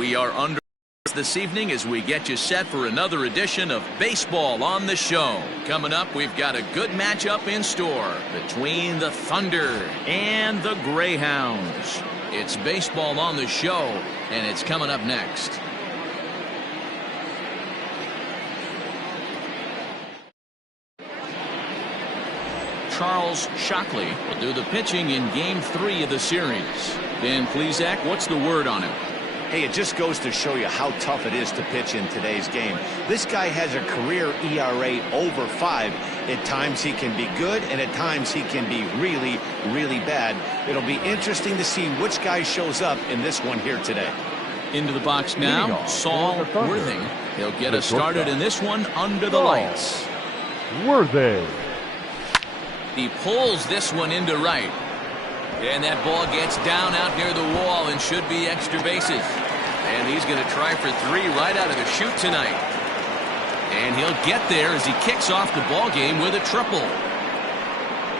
We are under this evening as we get you set for another edition of Baseball on the Show. Coming up, we've got a good matchup in store between the Thunder and the Greyhounds. It's Baseball on the Show, and it's coming up next. Charles Shockley will do the pitching in Game 3 of the series. Dan Plesac, what's the word on him? Hey, it just goes to show you how tough it is to pitch in today's game. This guy has a career ERA over 5. At times he can be good, and at times he can be really, really bad. It'll be interesting to see which guy shows up in this one here today. Into the box now, Saul Worthing. He'll get us started in this one under the lights. Worthing. He pulls this one into right. And that ball gets down out near the wall and should be extra bases. And he's going to try for 3 right out of the chute tonight. And he'll get there as he kicks off the ball game with a triple.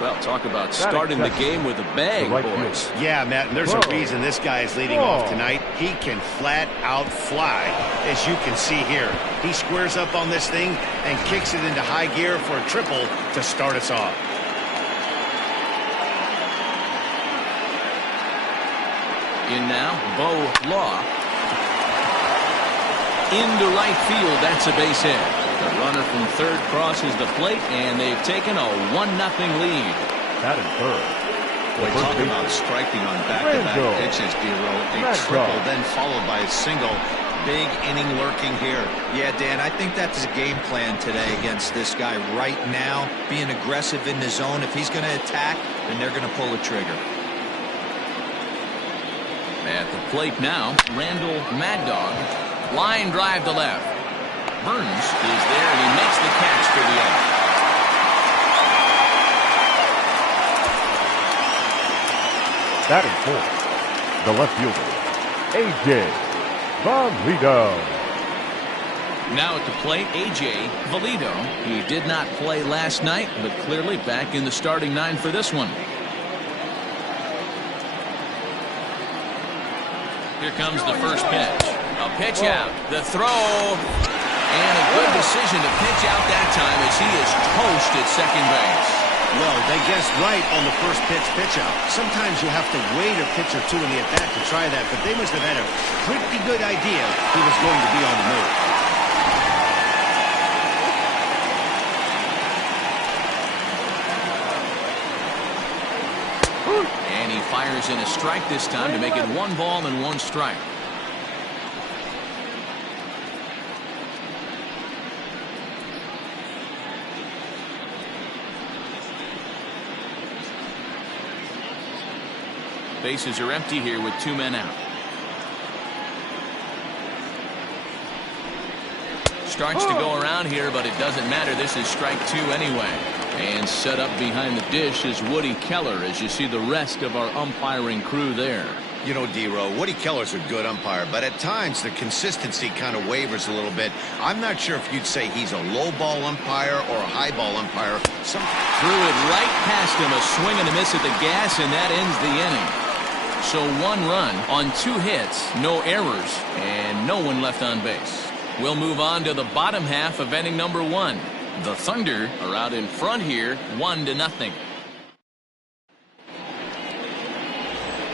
Well, talk about starting the game with a bang, boys. Yeah, Matt, and there's a reason this guy is leading off tonight. He can flat out fly, as you can see here. He squares up on this thing and kicks it into high gear for a triple to start us off. In now, Bo Law. Into right field, that's a base hit. The runner from third crosses the plate, and they've taken a 1-0 lead. That is third. Boy, talking about striking on back-to-back pitches, D-Row. A triple, then followed by a single. Big inning lurking here. Yeah, Dan, I think that's his game plan today against this guy right now. Being aggressive in the zone. If he's going to attack, then they're going to pull the trigger. At the plate now, Randall Mad Dog. Line drive to left. Burns is there, and he makes the catch for the out. Batting fourth, the left fielder, A.J. Valido. Now at the plate, A.J. Valido. He did not play last night, but clearly back in the starting 9 for this one. Here comes the first pitch. A pitch out. The throw. And a good decision to pitch out that time as he is toast at second base. Well, they guessed right on the first pitch out. Sometimes you have to wait a pitch or two in the at-bat to try that, but they must have had a pretty good idea he was going to be on the move. And he fires in a strike this time to make it 1 ball and 1 strike. Bases are empty here with 2 men out. Starts to go around here, but it doesn't matter. This is strike 2 anyway. And set up behind the dish is Woody Keller as you see the rest of our umpiring crew there. You know, D-Row, Woody Keller's a good umpire, but at times the consistency kind of wavers a little bit. I'm not sure if you'd say he's a low ball umpire or a high ball umpire. Threw it right past him, a swing and a miss at the gas, and that ends the inning. So 1 run on 2 hits, no errors, and no one left on base. We'll move on to the bottom half of inning number 1. The Thunder are out in front here, 1-0.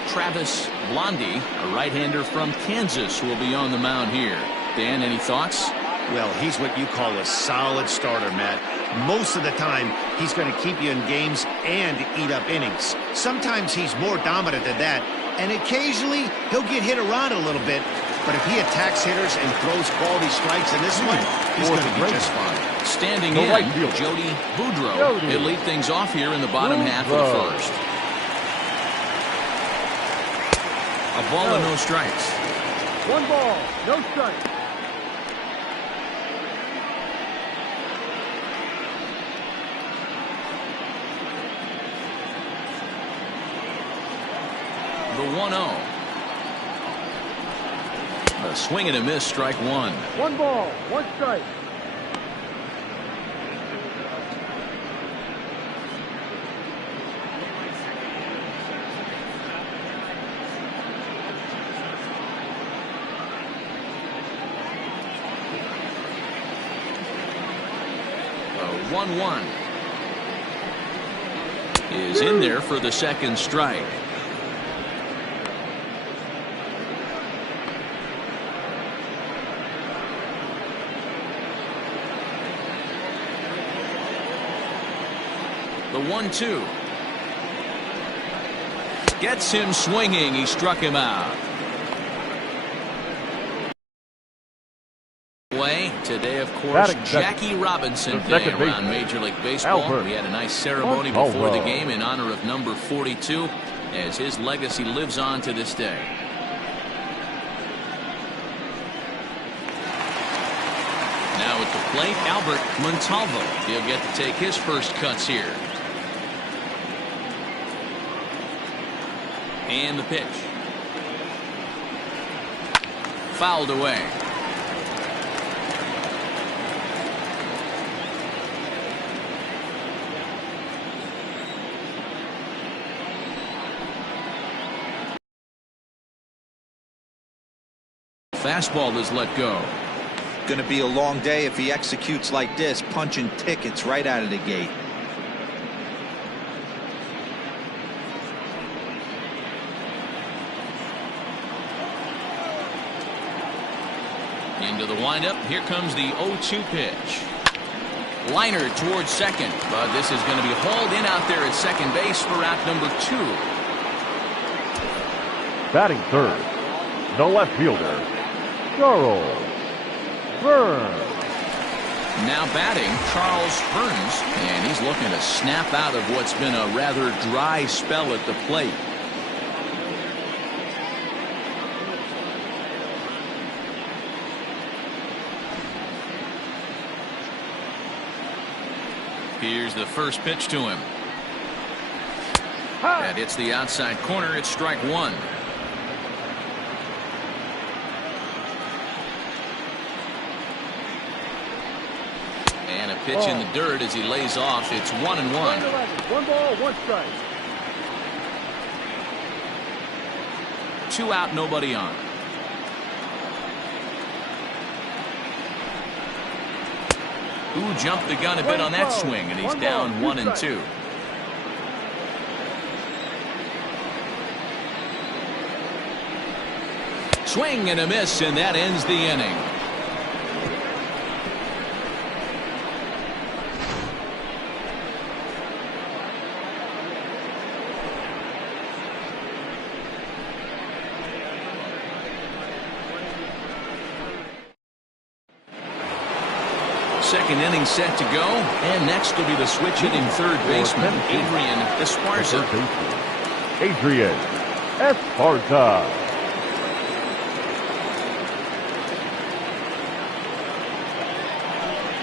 Travis Blondie, a right-hander from Kansas, will be on the mound here. Dan, any thoughts? Well, he's what you call a solid starter, Matt. Most of the time, he's going to keep you in games and eat up innings. Sometimes he's more dominant than that, and occasionally he'll get hit around a little bit. But if he attacks hitters and throws quality strikes in this one, he's going to be just fine. Standing in, Jody Boudreau. He'll lead things off here in the bottom half of the first. A ball and no strikes. 1 ball, no strikes. The 1-0. A swing and a miss, strike 1. 1 ball, 1 strike. 1-1. Is in there for the second strike. The 1-2. Gets him swinging. He struck him out. Today, of course, Jackie Robinson Day around Major League Baseball. We had a nice ceremony before the game in honor of number 42, as his legacy lives on to this day. Now at the plate, Albert Montalvo. He'll get to take his first cuts here. And the pitch. Fouled away. Fastball is let go. Going to be a long day if he executes like this, punching tickets right out of the gate. Into the windup. Here comes the 0-2 pitch. Liner towards second, but this is going to be hauled in out there at second base for out number 2. Batting third, the left fielder, Charles Burns. Now batting, Charles Burns, and he's looking to snap out of what's been a rather dry spell at the plate. Here's the first pitch to him. That hits the outside corner. It's strike one. And a pitch in the dirt as he lays off. It's 1-1. 1 ball, 1 strike. 2 out, nobody on. Who jumped the gun a bit on that swing, and he's down 1-2. Swing and a miss, and that ends the inning. Second inning set to go, and next will be the switch hitting third baseman, Adrian Esparza. Adrian Esparza.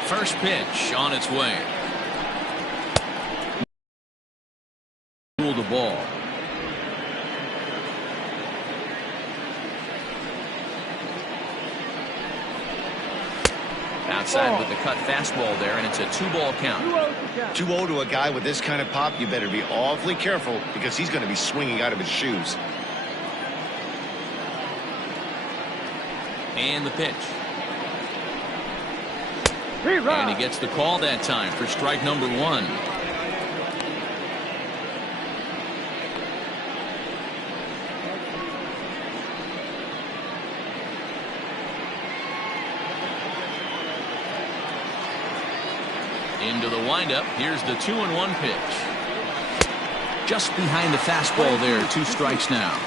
First pitch on its way. Ruled the ball. Outside with the cut fastball there, and it's a 2-ball count. 2-0 to a guy with this kind of pop. You better be awfully careful because he's going to be swinging out of his shoes. And the pitch. And he gets the call that time for strike number 1. Into the windup. Here's the 2-1 pitch. Just behind the fastball there. 2 strikes now.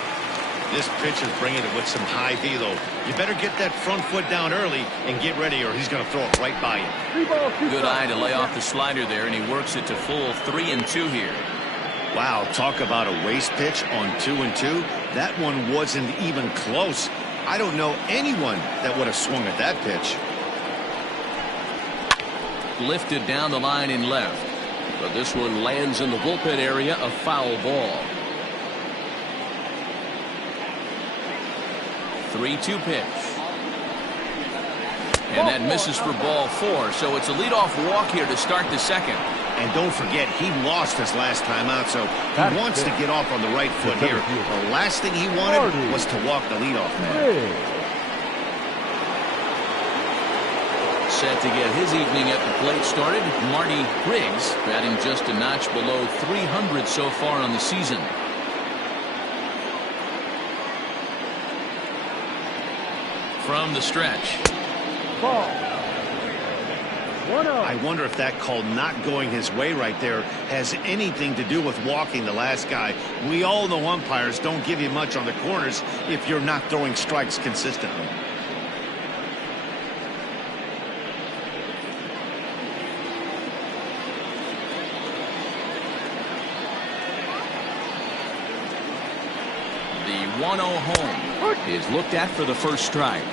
This pitcher's bringing it with some high velo. You better get that front foot down early and get ready, or he's going to throw it right by you. Good eye to lay off the slider there, and he works it to full 3-2 here. Wow, talk about a waste pitch on 2-2. That one wasn't even close. I don't know anyone that would have swung at that pitch. Lifted down the line in left, but this one lands in the bullpen area, a foul ball. 3-2 pitch. And that misses for ball 4, so it's a leadoff walk here to start the second. And don't forget, he lost his last time out, so he wants to get off on the right foot here. The last thing he wanted was to walk the leadoff man. set to get his evening at the plate started. Marty Riggs batting just a notch below 300 so far on the season. From the stretch. Ball. 1-0. I wonder if that call not going his way right there has anything to do with walking the last guy. We all know umpires don't give you much on the corners if you're not throwing strikes consistently. The 1-0 home is looked at for the first strike.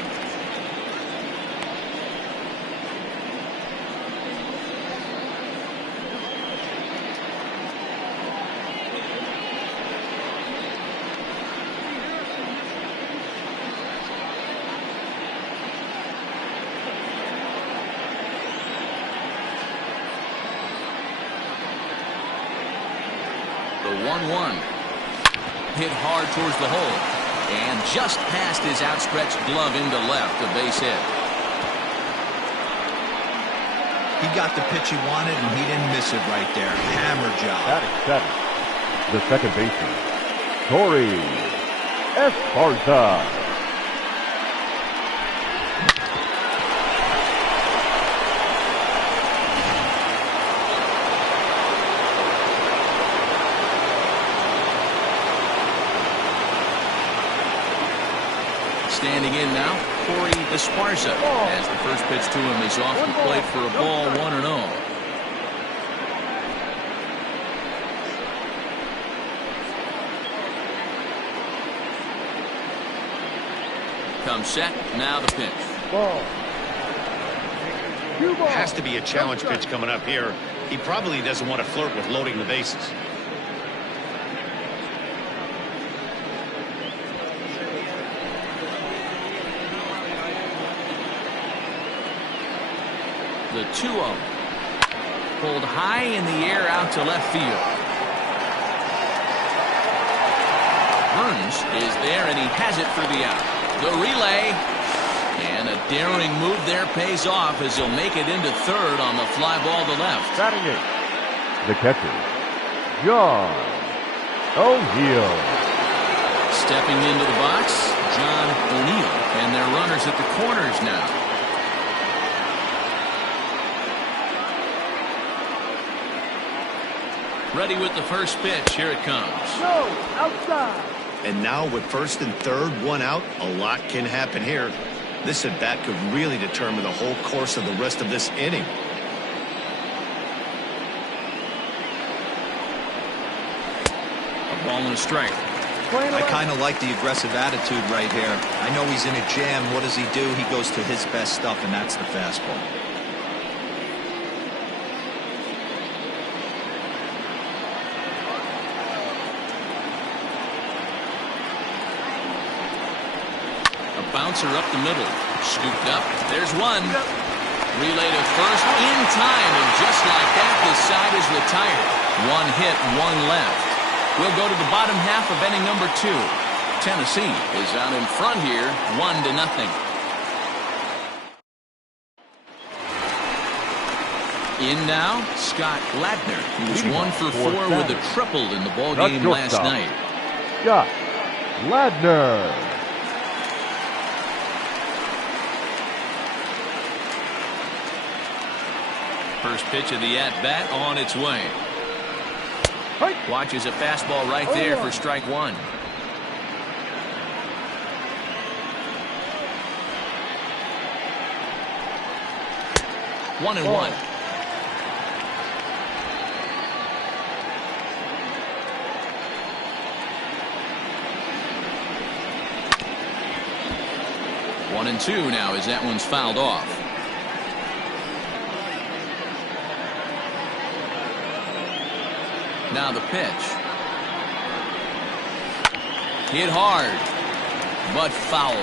The 1-1. Hit hard towards the hole. And just past his outstretched glove into left. A base hit. He got the pitch he wanted, and he didn't miss it right there. Hammer job. Batting seventh, the second baseman, Torrey Esparza. Standing in now, Torrey Esparza, as the first pitch to him is off the plate for a ball, 1-0. Comes set, now the pitch. Ball. Has to be a challenge pitch coming up here. He probably doesn't want to flirt with loading the bases. The 2-0. Pulled high in the air out to left field. Burns is there, and he has it for the out. The relay. And a daring move there pays off as he'll make it into third on the fly ball to left. Batting eighth, the catcher, John O'Neill. Stepping into the box, John O'Neill. And their runners at the corners now. Ready with the first pitch. Here it comes. Go outside. And now with first and third, one out, a lot can happen here. This at bat could really determine the whole course of the rest of this inning. A ball and a strike. I kind of like the aggressive attitude right here. I know he's in a jam. What does he do? He goes to his best stuff, and that's the fastball. Bouncer up the middle. Scooped up. There's one. Relay to first in time. And just like that, this side is retired. One hit, one left. We'll go to the bottom half of inning number 2. Tennessee is out in front here, 1-0. In now, Scott Ladner, who was 1 for 4 with a triple in the ball game last night. Scott Ladner. First pitch of the at-bat on its way. Watches a fastball right there for strike one. One and one. One and two now as that one's fouled off. Now the pitch. Hit hard, but foul.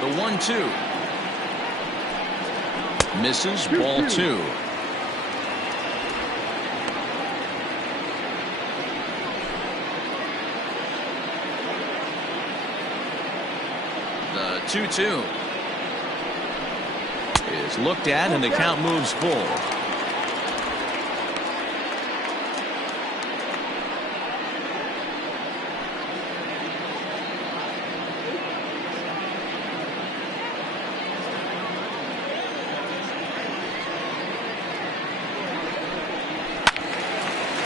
The 1-2. Misses, ball 2. 2-2. Is looked at, and the count moves full.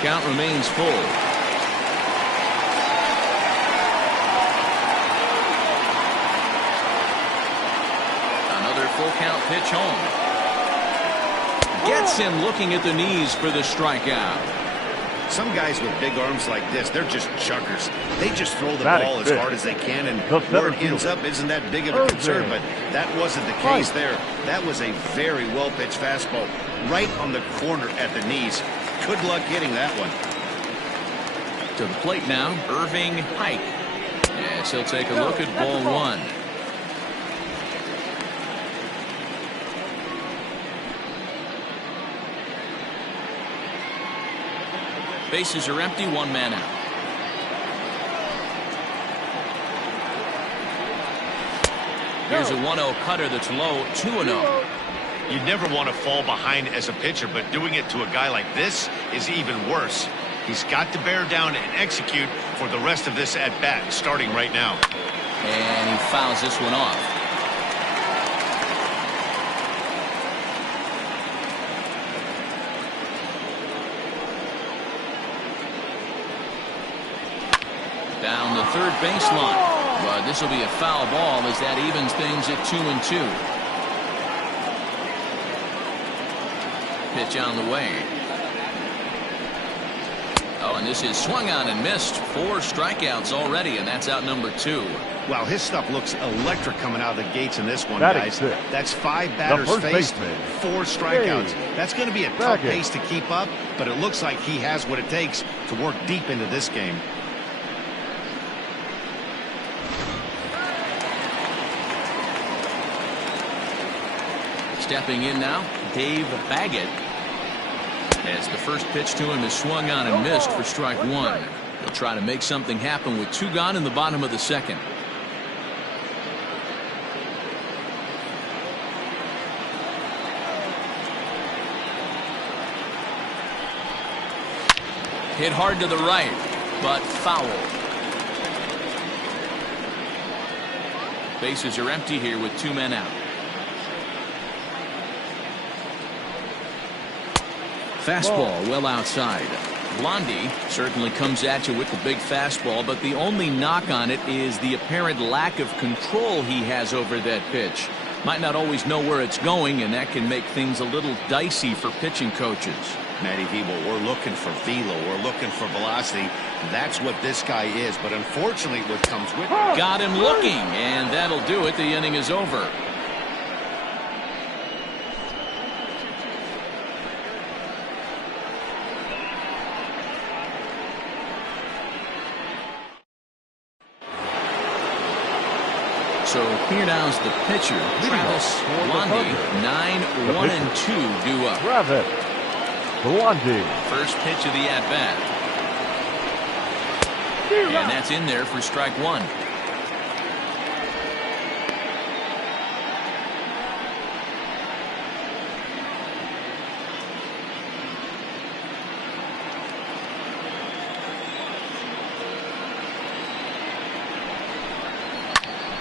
Count remains full. Full count pitch home. Gets him looking at the knees for the strikeout. Some guys with big arms like this, they're just chuckers. They just throw the ball as hard as they can, and where it ends up isn't that big of a concern, but that wasn't the case there. That was a very well-pitched fastball right on the corner at the knees. Good luck hitting that one. To the plate now, Irving Pike. Yes, he'll take a look at ball one. Bases are empty, one man out. Here's a 1-0 cutter that's low, 2-0. You never want to fall behind as a pitcher, but doing it to a guy like this is even worse. He's got to bear down and execute for the rest of this at-bat, starting right now. And he fouls this one off. Down the third baseline, but this will be a foul ball as that evens things at 2-2. Pitch on the way. Oh, and this is swung on and missed. 4 strikeouts already, and that's out number 2. Wow, his stuff looks electric coming out of the gates in this one, guys. Good. That's 5 batters faced, 4 strikeouts. That's going to be a tough pace to keep up, but it looks like he has what it takes to work deep into this game. Stepping in now, Dave Baggett. As the first pitch to him is swung on and missed for strike 1. He'll try to make something happen with 2 gone in the bottom of the second. Hit hard to the right, but foul. Bases are empty here with 2 men out. Fastball well outside. Blondie certainly comes at you with the big fastball, but the only knock on it is the apparent lack of control he has over that pitch. Might not always know where it's going, and that can make things a little dicey for pitching coaches. Matty Vebo, we're looking for velo. We're looking for velocity. That's what this guy is, but unfortunately what comes with it. Got him looking, and that'll do it. The inning is over. So here now's the pitcher, Travis Blondie. 9-1-2 due up. Travis Blondie. First pitch of the at-bat. And that's in there for strike 1.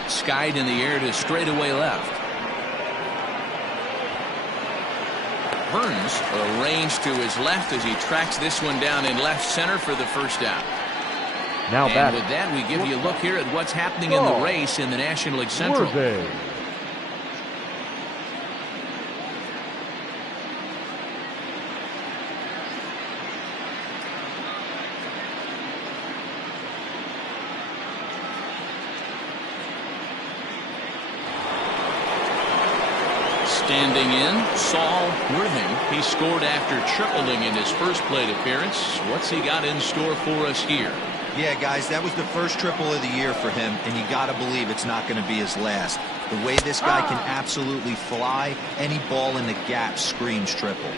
Skied in the air to straightaway left. Burns arranged to his left as he tracks this one down in left center for the first out. Now and with that, we give you a look here at what's happening in the race in the National League Central. Standing in, Saul Worthing. He scored after tripling in his first plate appearance. What's he got in store for us here? Yeah, guys, that was the first triple of the year for him, and you got to believe it's not going to be his last. The way this guy can absolutely fly, any ball in the gap screams triple.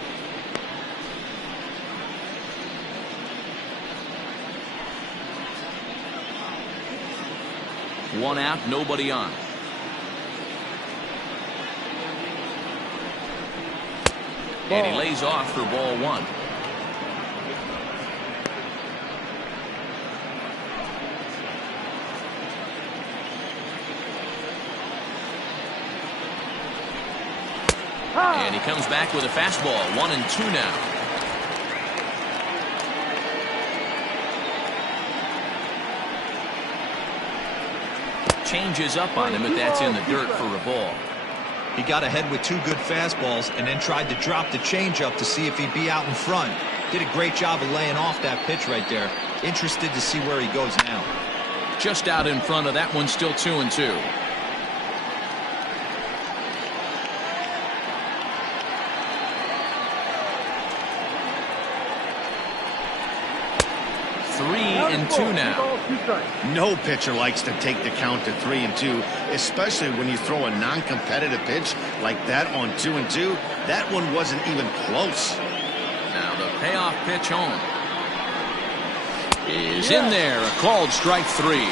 One out, nobody on. And he lays off for ball one. And he comes back with a fastball. 1-2 now. Changes up on him, but that's in the dirt for a ball. He got ahead with 2 good fastballs and then tried to drop the changeup to see if he'd be out in front. Did a great job of laying off that pitch right there. Interested to see where he goes now. Just out in front of that one, still 2-2. Three and two now. No pitcher likes to take the count to 3-2, especially when you throw a non-competitive pitch like that on 2-2. That one wasn't even close. Now the payoff pitch home is in there. A called strike 3.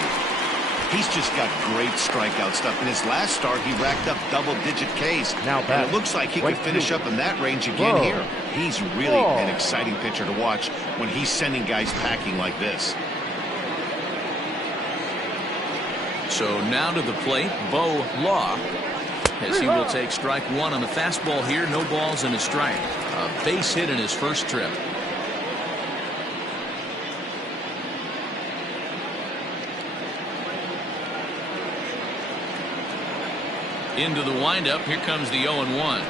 He's just got great strikeout stuff. In his last start, he racked up double-digit Ks. Now and it looks like he could finish up in that range again here. He's really an exciting pitcher to watch when he's sending guys packing like this. So now to the plate, Bo Law, as he will take strike 1 on the fastball here. No balls and a strike. A base hit in his first trip. Into the windup. Here comes the 0-1.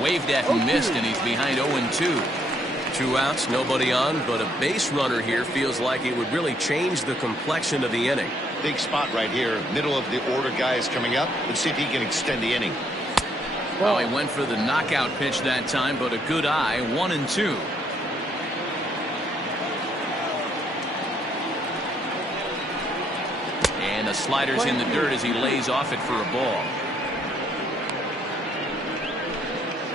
Waved at and missed, and he's behind 0-2. 2 outs, nobody on, but a base runner here feels like it would really change the complexion of the inning. Big spot right here. Middle of the order guy is coming up. Let's see if he can extend the inning. Well, he went for the knockout pitch that time, but a good eye. 1-2. And the slider's in the dirt as he lays off it for a ball.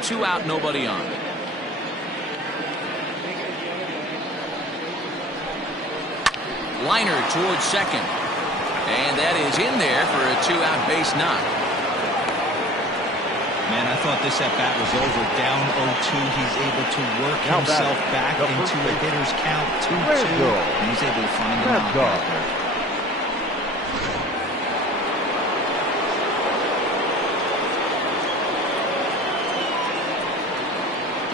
2 out, nobody on. Liner towards second. And that is in there for a 2-out base knock. Man, I thought this at-bat was over. Down 0-2. He's able to work himself back into a hitter's count 2-2. And he's able to find the knockout there.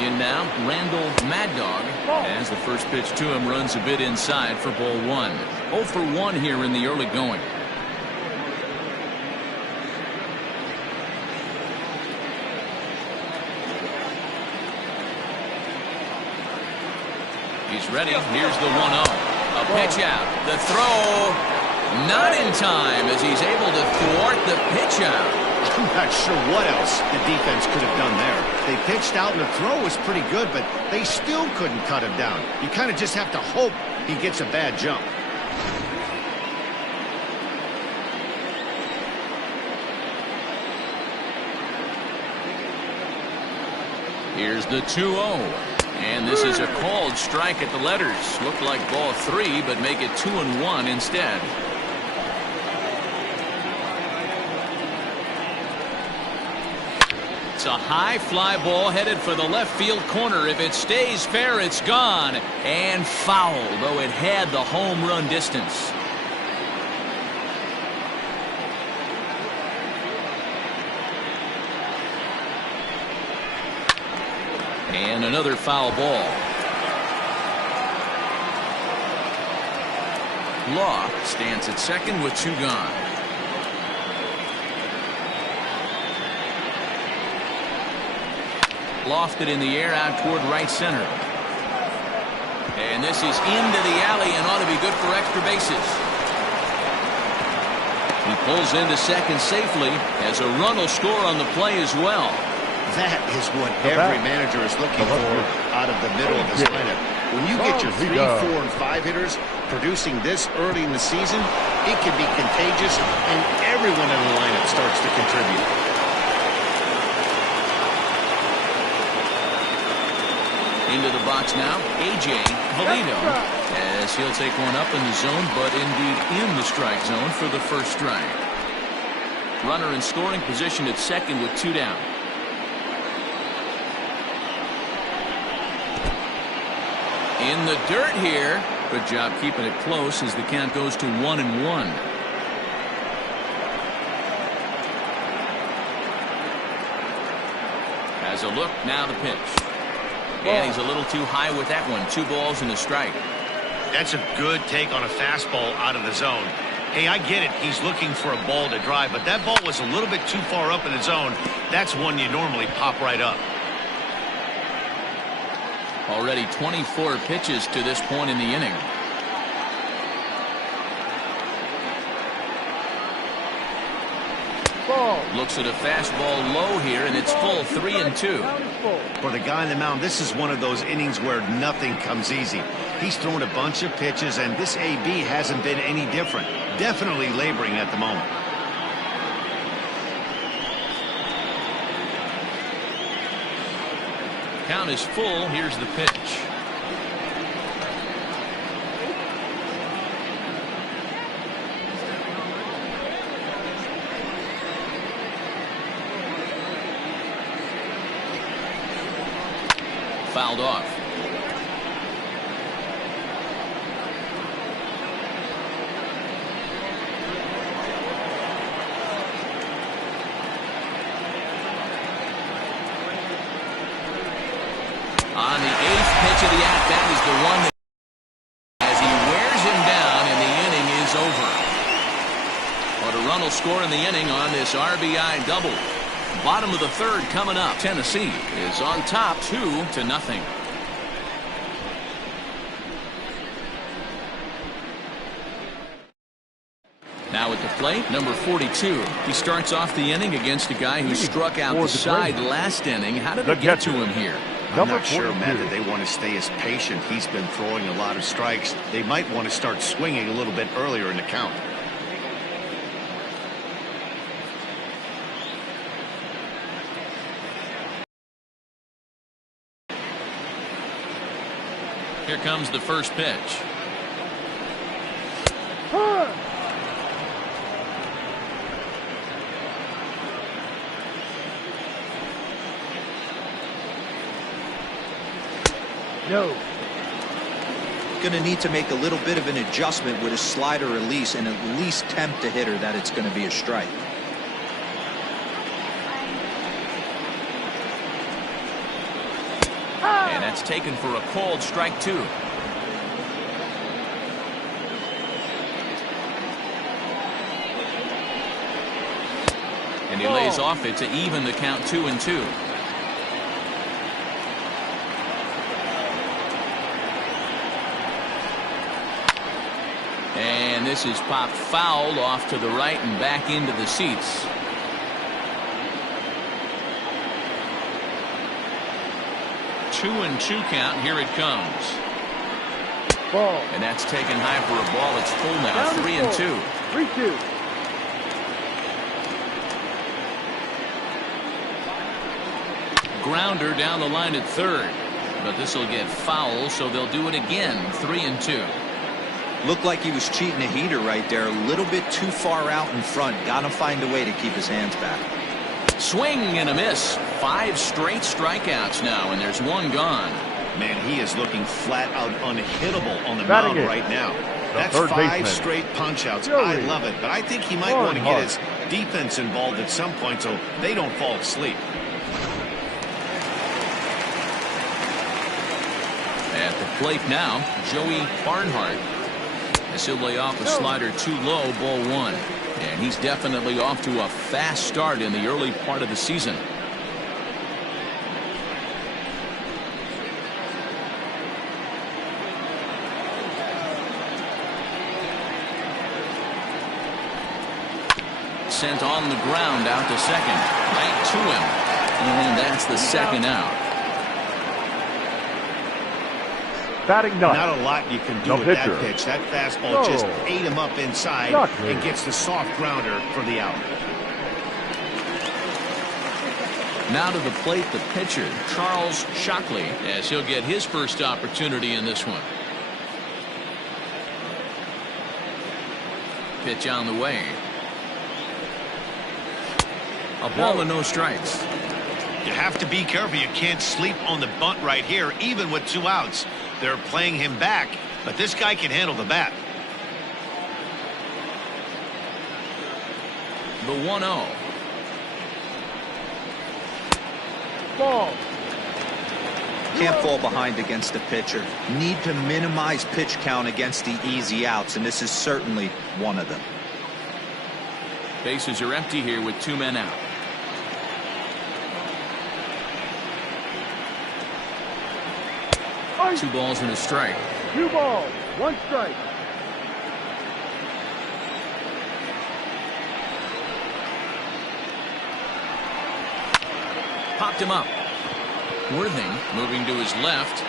In now, Randall Mad Dog, as the first pitch to him runs a bit inside for ball 1. 0 for 1 here in the early going. He's ready. Here's the 1-0. A pitch out. The throw not in time as he's able to thwart the pitch out. I'm not sure what else the defense could have done there. They pitched out and the throw was pretty good, but they still couldn't cut him down. You kind of just have to hope he gets a bad jump. Here's the 2-0. And this is a called strike at the letters. Looked like ball 3, but make it 2-1 instead. It's a high fly ball headed for the left field corner. If it stays fair, it's gone. And foul, though it had the home run distance. And another foul ball. Law stands at second with 2 gone. Lofted in the air out toward right center. And this is into the alley and ought to be good for extra bases. He pulls into second safely as a run will score on the play as well. That is what every manager is looking for out of the middle of his lineup. When you get your 3, 4, and 5 hitters producing this early in the season, it can be contagious, and everyone in the lineup starts to contribute. Into the box now, A.J. Valino, as he'll take one up in the zone, but indeed in the strike zone for the first strike. Runner in scoring position at second with 2 down. In the dirt here. Good job keeping it close as the count goes to 1-1. Has a look, now the pitch. And he's a little too high with that one. 2 balls and a strike. That's a good take on a fastball out of the zone. Hey, I get it. He's looking for a ball to drive, but that ball was a little bit too far up in the zone. That's one you normally pop right up. Already 24 pitches to this point in the inning. Looks at a fastball low here, and it's full. 3-2. For the guy on the mound, this is one of those innings where nothing comes easy. He's thrown a bunch of pitches, and this AB hasn't been any different. Definitely laboring at the moment. Count is full. Here's the pitch. Fouled off. On the 8th pitch of the at-bat is the one that, as he wears him down, and the inning is over. But a run will score in the inning on this RBI double. Bottom of the 3rd coming up. Tennessee is on top 2-0. Now at the plate, number 42. He starts off the inning against a guy who struck out the side last inning. How did it get to him here? I'm not sure, Matt, that they want to stay as patient. He's been throwing a lot of strikes. They might want to start swinging a little bit earlier in the count. Here comes the first pitch. No. Going to need to make a little bit of an adjustment with his slider release and at least tempt the hitter that it's going to be a strike. And that's taken for a called strike 2. And he lays off it to even the count 2-2. And this is popped foul off to the right and back into the seats. Two and 2 count. Here it comes. Ball. And that's taken high for a ball. It's full now. 3-2. 3-2. Grounder down the line at 3rd. But this will get foul, so they'll do it again. 3-2. Looked like he was cheating a heater right there. A little bit too far out in front. Got to find a way to keep his hands back. Swing and a miss. 5 straight strikeouts now, and there's 1 gone. Man, he is looking flat out unhittable on the mound right now. That's 5 straight punch-outs. I love it, but I think he might want to get his defense involved at some point so they don't fall asleep. At the plate now, Joey Barnhart. As he'll lay off a slider too low, ball 1. And he's definitely off to a fast start in the early part of the season. Sent on the ground out to second. Right to him. And that's the second out. Batting ninth. Not a lot you can do with that pitch. That fastball just ate him up inside and gets the soft grounder for the out. Now to the plate, the pitcher, Charles Shockley, as he'll get his first opportunity in this one. Pitch on the way. A ball and no strikes. You have to be careful. You can't sleep on the bunt right here, even with 2 outs. They're playing him back, but this guy can handle the bat. The 1-0. Ball. Can't fall behind against a pitcher. Need to minimize pitch count against the easy outs, and this is certainly one of them. Bases are empty here with 2 men out. Ice. 2 balls and a strike. 2 balls, 1 strike. Popped him up. Worthing moving to his left,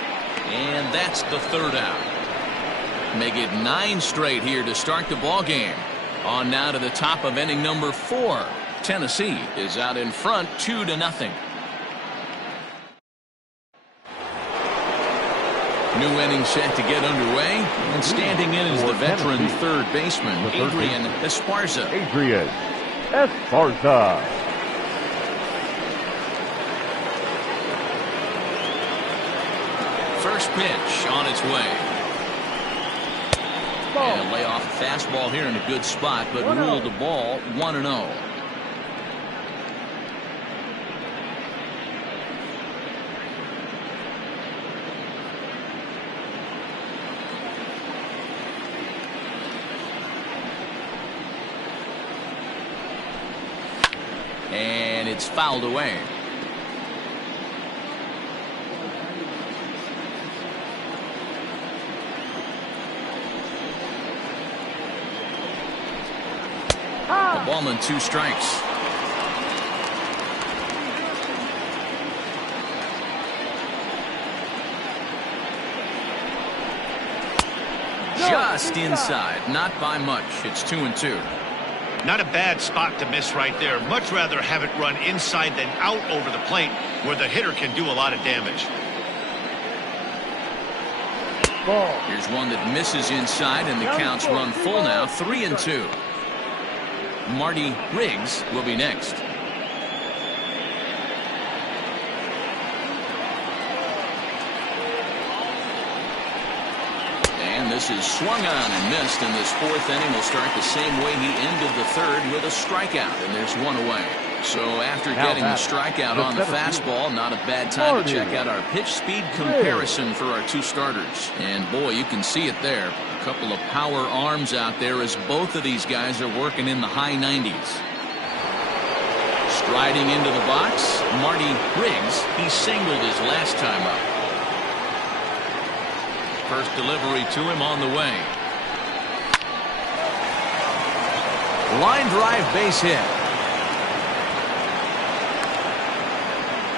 and that's the 3rd out. Make it 9 straight here to start the ball game. On now to the top of inning number 4. Tennessee is out in front 2-0. New inning set to get underway, and standing in is the veteran third baseman, Adrian Esparza. Adrian Esparza. First pitch on its way. And a layoff fastball here in a good spot, but ruled the ball 1-0. And it's fouled away. A ball and 2 strikes. Just inside, not by much. It's 2-2. Not a bad spot to miss right there. Much rather have it run inside than out over the plate, where the hitter can do a lot of damage. Ball. Here's one that misses inside, and the count's run full now, 3-2. Marty Riggs will be next. And this is swung on and missed, and this 4th inning will start the same way he ended the 3rd, with a strikeout, and there's 1 away. So after getting the strikeout on the fastball, not a bad time to check out our pitch speed comparison for our 2 starters. And boy, you can see it there. A couple of power arms out there as both of these guys are working in the high 90s. Striding into the box, Marty Riggs. He singled his last time up. First delivery to him on the way. Line drive, base hit.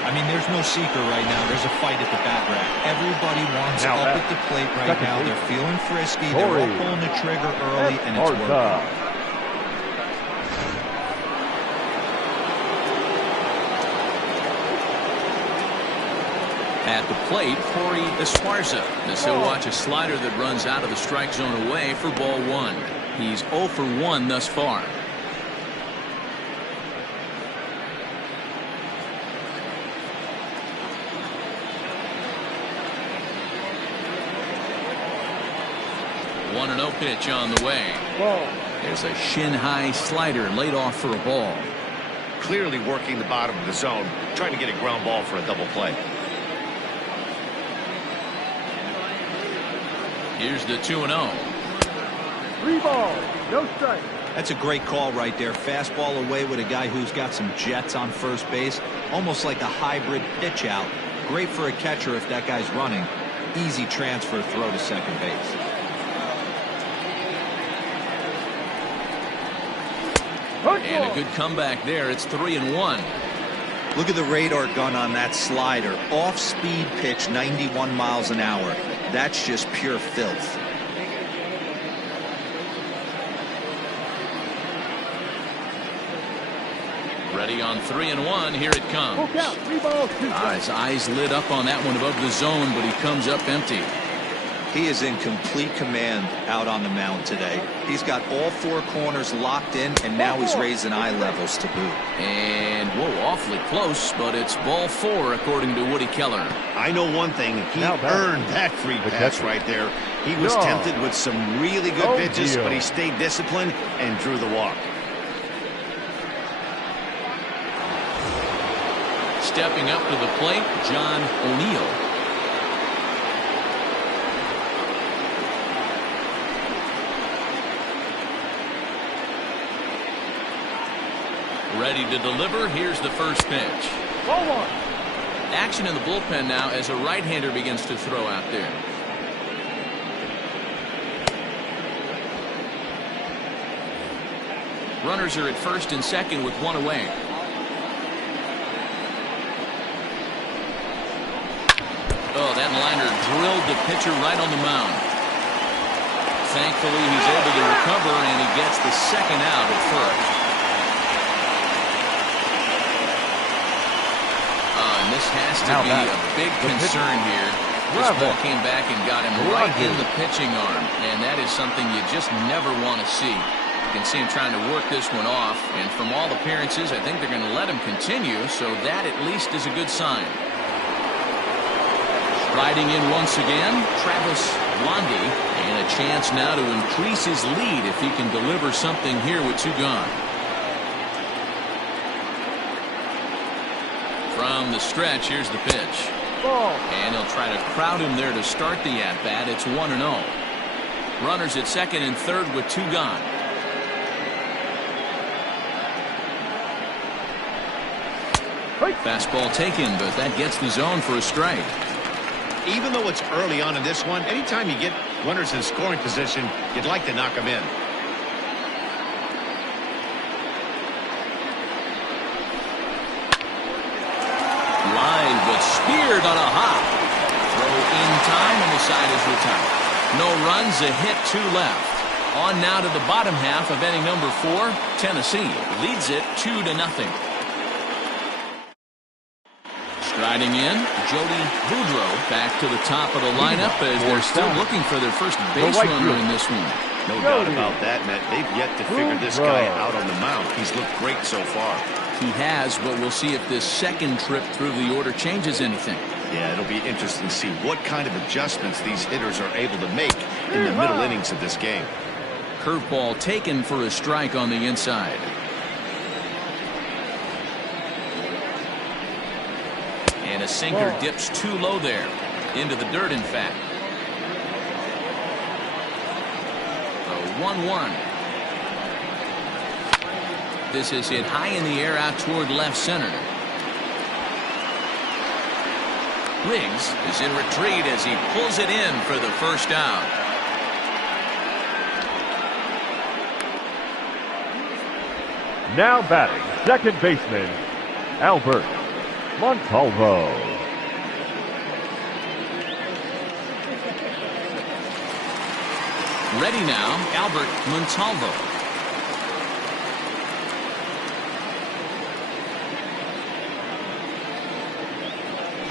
I mean, there's no secret right now. There's a fight at the bat rack. Everybody wants Now up at the plate right now. They're feeling frisky. They're all pulling the trigger early, and it's working. At the plate, Corey Esparza. This he'll watch a slider that runs out of the strike zone away for ball 1. He's 0 for 1 thus far. One 1-0 pitch on the way. Ball. There's a shin-high slider laid off for a ball. Clearly working the bottom of the zone, trying to get a ground ball for a double play. Here's the 2-0. 3 balls, no strike. That's a great call right there. Fastball away with a guy who's got some jets on first base. Almost like a hybrid pitch out. Great for a catcher if that guy's running. Easy transfer throw to second base. And a good comeback there. It's 3-1. Look at the radar gun on that slider. Off-speed pitch, 91 miles an hour. That's just pure filth. Ready on 3-1. Here it comes. Full count, 3 balls, 2 strikes. His eyes lit up on that one above the zone, but he comes up empty. He is in complete command out on the mound today. He's got all four corners locked in, and now he's raising eye levels to boot. And, whoa, awfully close, but it's ball 4 according to Woody Keller. I know one thing. He earned that free pass right there. He was tempted with some really good pitches, but he stayed disciplined and drew the walk. Stepping up to the plate, John O'Neill. Ready to deliver. Here's the first pitch. Action in the bullpen now as a right-hander begins to throw out there. Runners are at first and second with one away. Oh, that liner drilled the pitcher right on the mound. Thankfully, he's able to recover, and he gets the second out at first. And this has to be a big concern here. This ball came back and got him right in the pitching arm, and that is something you just never want to see. You can see him trying to work this one off, and from all appearances, I think they're going to let him continue, so that at least is a good sign. Riding in once again, Travis Blondie, and a chance now to increase his lead if he can deliver something here with 2 gone. From the stretch, here's the pitch. And he'll try to crowd him there to start the at-bat. It's 1-0. Runners at second and third with 2 gone. Fastball taken, but that gets the zone for a strike. Even though it's early on in this one, anytime you get runners in scoring position, you'd like to knock them in. Line, but speared on a hop. Throw in time, and the side is retired. No runs, a hit, 2 left. On now to the bottom half of inning number 4. Tennessee leads it 2-0. Striding in, Jody Boudreau back to the top of the lineup as they're still looking for their first base runner in this one. No doubt about that, Matt. They've yet to figure this guy out on the mound. He's looked great so far. He has, but we'll see if this second trip through the order changes anything. Yeah, it'll be interesting to see what kind of adjustments these hitters are able to make in the middle innings of this game. Curveball taken for a strike on the inside. And a sinker dips too low there. Into the dirt, in fact. The 1-1. This is hit high in the air out toward left center. Riggs is in retreat as he pulls it in for the first out. Now batting, second baseman, Albert Montalvo. Ready now, Albert Montalvo.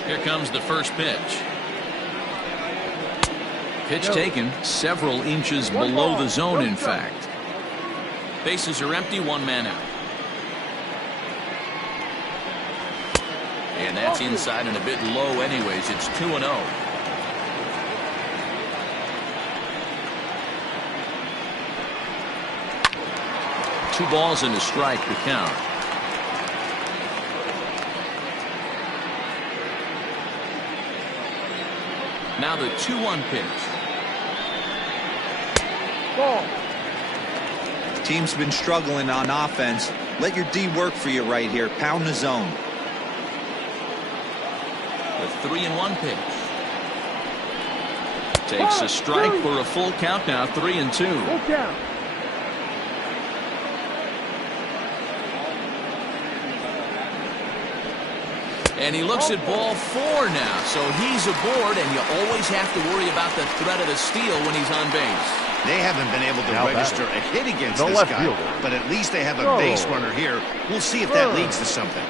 Here comes the first pitch. Pitch taken several inches below the zone, in fact. Bases are empty, 1 man out. And that's inside and a bit low anyways. It's 2-0. Two balls and a strike to count. Now the 2-1 pitch. Ball. Team's been struggling on offense. Let your D work for you right here. Pound the zone. The 3-1 pitch. Takes a strike for a full count now. 3-2. Full count. And he looks at ball 4 now, so he's aboard, and you always have to worry about the threat of a steal when he's on base. They haven't been able to register a hit against this guy, but at least they have a base runner here. We'll see if that leads to something.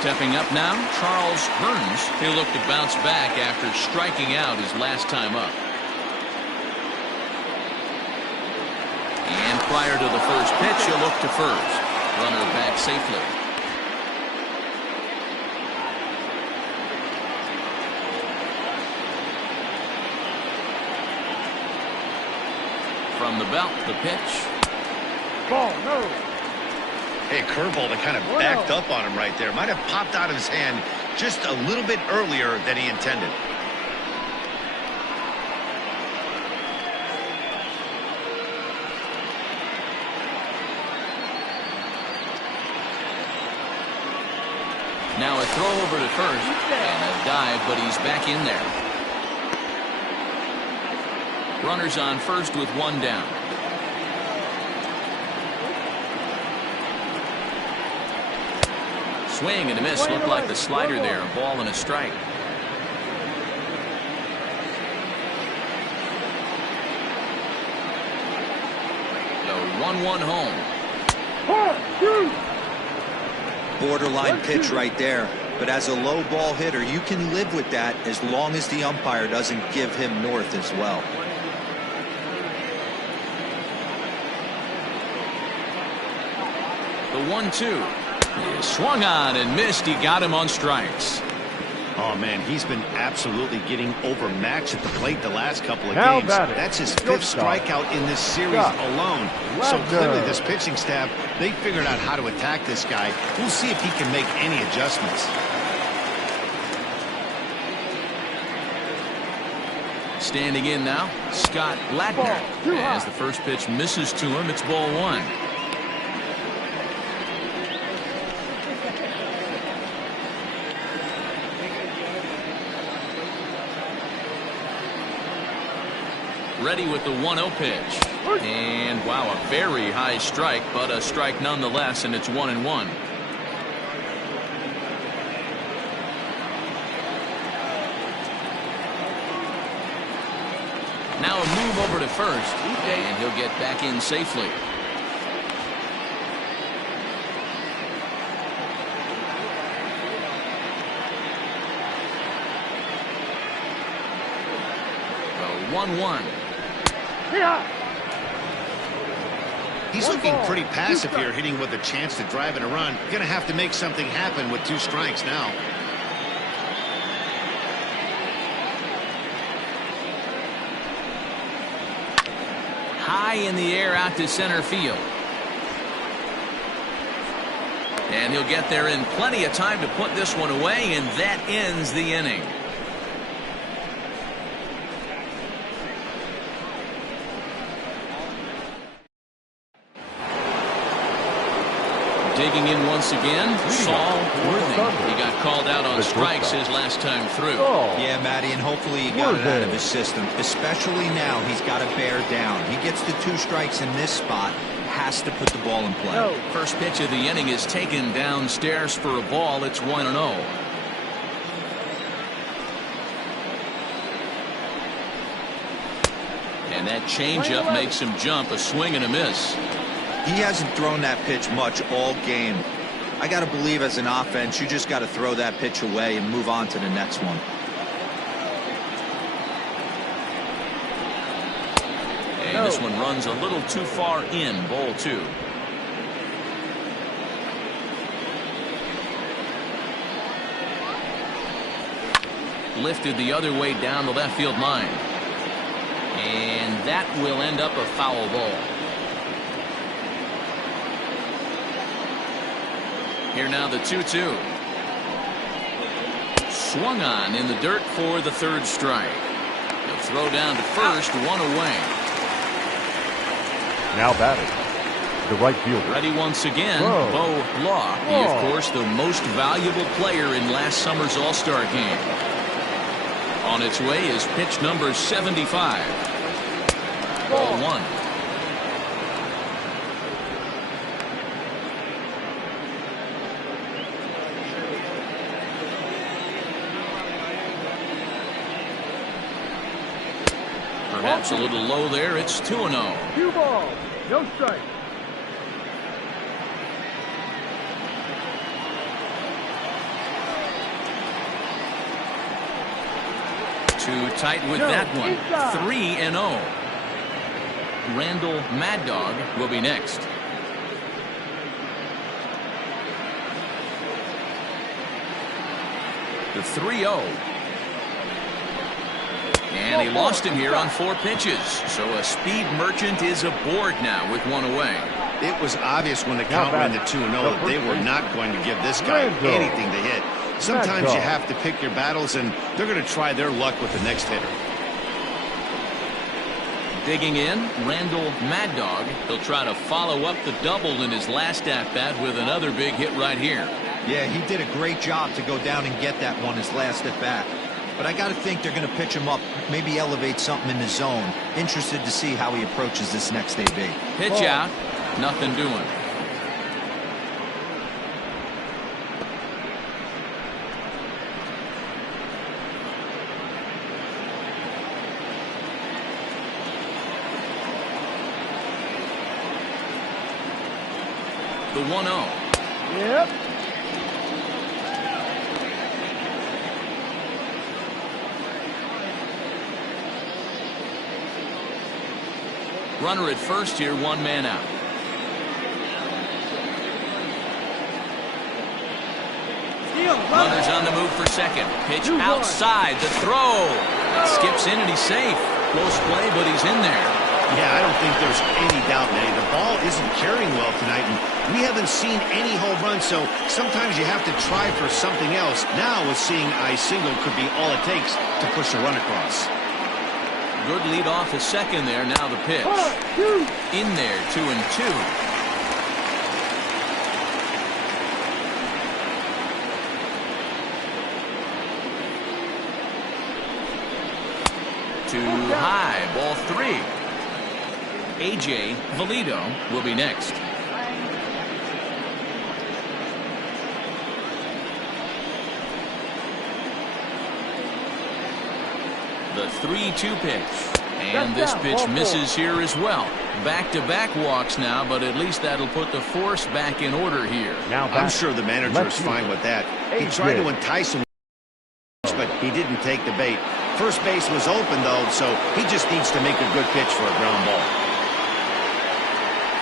Stepping up now, Charles Burns. He'll look to bounce back after striking out his last time up. And prior to the first pitch, he'll look to first. Runner back safely. From the belt, the pitch. Ball, no. Hey, curveball that kind of backed up on him right there. Might have popped out of his hand just a little bit earlier than he intended. Now a throw over to first and a dive, but he's back in there. Runners on first with one down. Swing and a miss. Looked like the slider there. A ball and a strike. The 1-1 home. Borderline pitch right there. But as a low ball hitter, you can live with that as long as the umpire doesn't give him north as well. The 1-2. He swung on and missed. He got him on strikes. Oh, man, he's been absolutely getting overmatched at the plate the last couple of Now games. batting. That's his fifth strikeout in this series alone. So clearly this pitching staff, they figured out how to attack this guy. We'll see if he can make any adjustments. Standing in now, Scott Latner. As the first pitch misses to him, it's ball one. Ready with the 1-0 pitch. And wow, a very high strike, but a strike nonetheless, and it's 1-1. Now a move over to first, and he'll get back in safely. The 1-1. He's looking pretty passive here, hitting with a chance to drive in a run. Going to have to make something happen with 2 strikes now. High in the air out to center field. And he'll get there in plenty of time to put this one away, and that ends the inning. Digging in once again, Saul Worthing. He got called out on strikes his last time through. Yeah, Matty, and hopefully he got it out of his system. Especially now, he's got to bear down. He gets the 2 strikes in this spot, has to put the ball in play. First pitch of the inning is taken downstairs for a ball. It's 1-0. And that changeup makes him jump. A swing and a miss. He hasn't thrown that pitch much all game. I got to believe as an offense, you just got to throw that pitch away and move on to the next one. And this one runs a little too far in, ball 2. Lifted the other way down the left field line. And that will end up a foul ball. Here now the 2-2. Swung on in the dirt for the 3rd strike. He'll throw down to first, 1 away. Now batting, the right fielder. Ready once again, Bo Law. He, of course, the most valuable player in last summer's All-Star game. On its way is pitch number 75. Ball 1. Perhaps a little low there. It's 2-0. 2 balls, no strike. Too tight with that one. 3-0. Randall Mad Dog will be next. The 3-0. And he lost him here on 4 pitches. So a speed merchant is aboard now with 1 away. It was obvious when the count went to 2-0 that they were not going to give this guy anything to hit. Sometimes you have to pick your battles, and they're going to try their luck with the next hitter. Digging in, Randall Mad Dog. He'll try to follow up the double in his last at-bat with another big hit right here. Yeah, he did a great job to go down and get that one his last at-bat. But I got to think they're going to pitch him up, maybe elevate something in the zone. Interested to see how he approaches this next AB. Pitch out, nothing doing. The 1-0. Yep. Runner at first here, 1 man out. Runner's on the move for second. Pitch outside. The throw. It skips in and he's safe. Close play, but he's in there. Yeah, I don't think there's any doubt, Manny. The ball isn't carrying well tonight, and we haven't seen any home runs, so sometimes you have to try for something else. Now, with seeing I single could be all it takes to push a run across. Good lead off at second there. Now the pitch. In there, 2-2. Too high. Ball 3. A.J. Valido will be next. The 3-2 pitch. And this pitch misses here as well. Back-to-back walks now, but at least that'll put the force back in order here. Now I'm sure the manager is fine with that. He tried to entice him, but he didn't take the bait. First base was open, though, so he just needs to make a good pitch for a ground ball.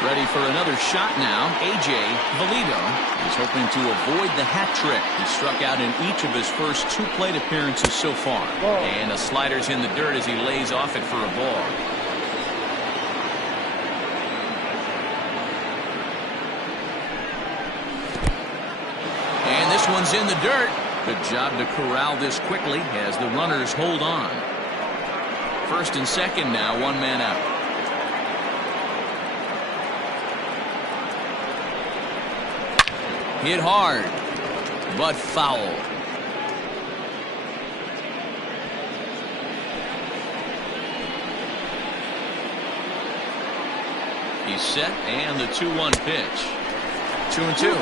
Ready for another shot now. A.J. Valido is hoping to avoid the hat trick. He struck out in each of his first 2 plate appearances so far. And a slider's in the dirt as he lays off it for a ball. And this one's in the dirt. Good job to corral this quickly as the runners hold on. First and second now, 1 man out. Hit hard, but foul. He's set, and the 2-1 pitch. 2-2.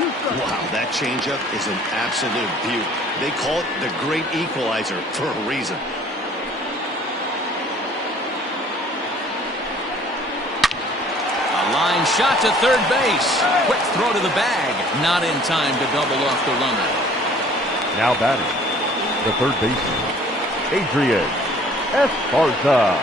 Wow, that changeup is an absolute beaut. They call it the great equalizer for a reason. Line shot to third base. Quick throw to the bag. Not in time to double off the runner. Now batting, the third baseman, Adrian Esparza.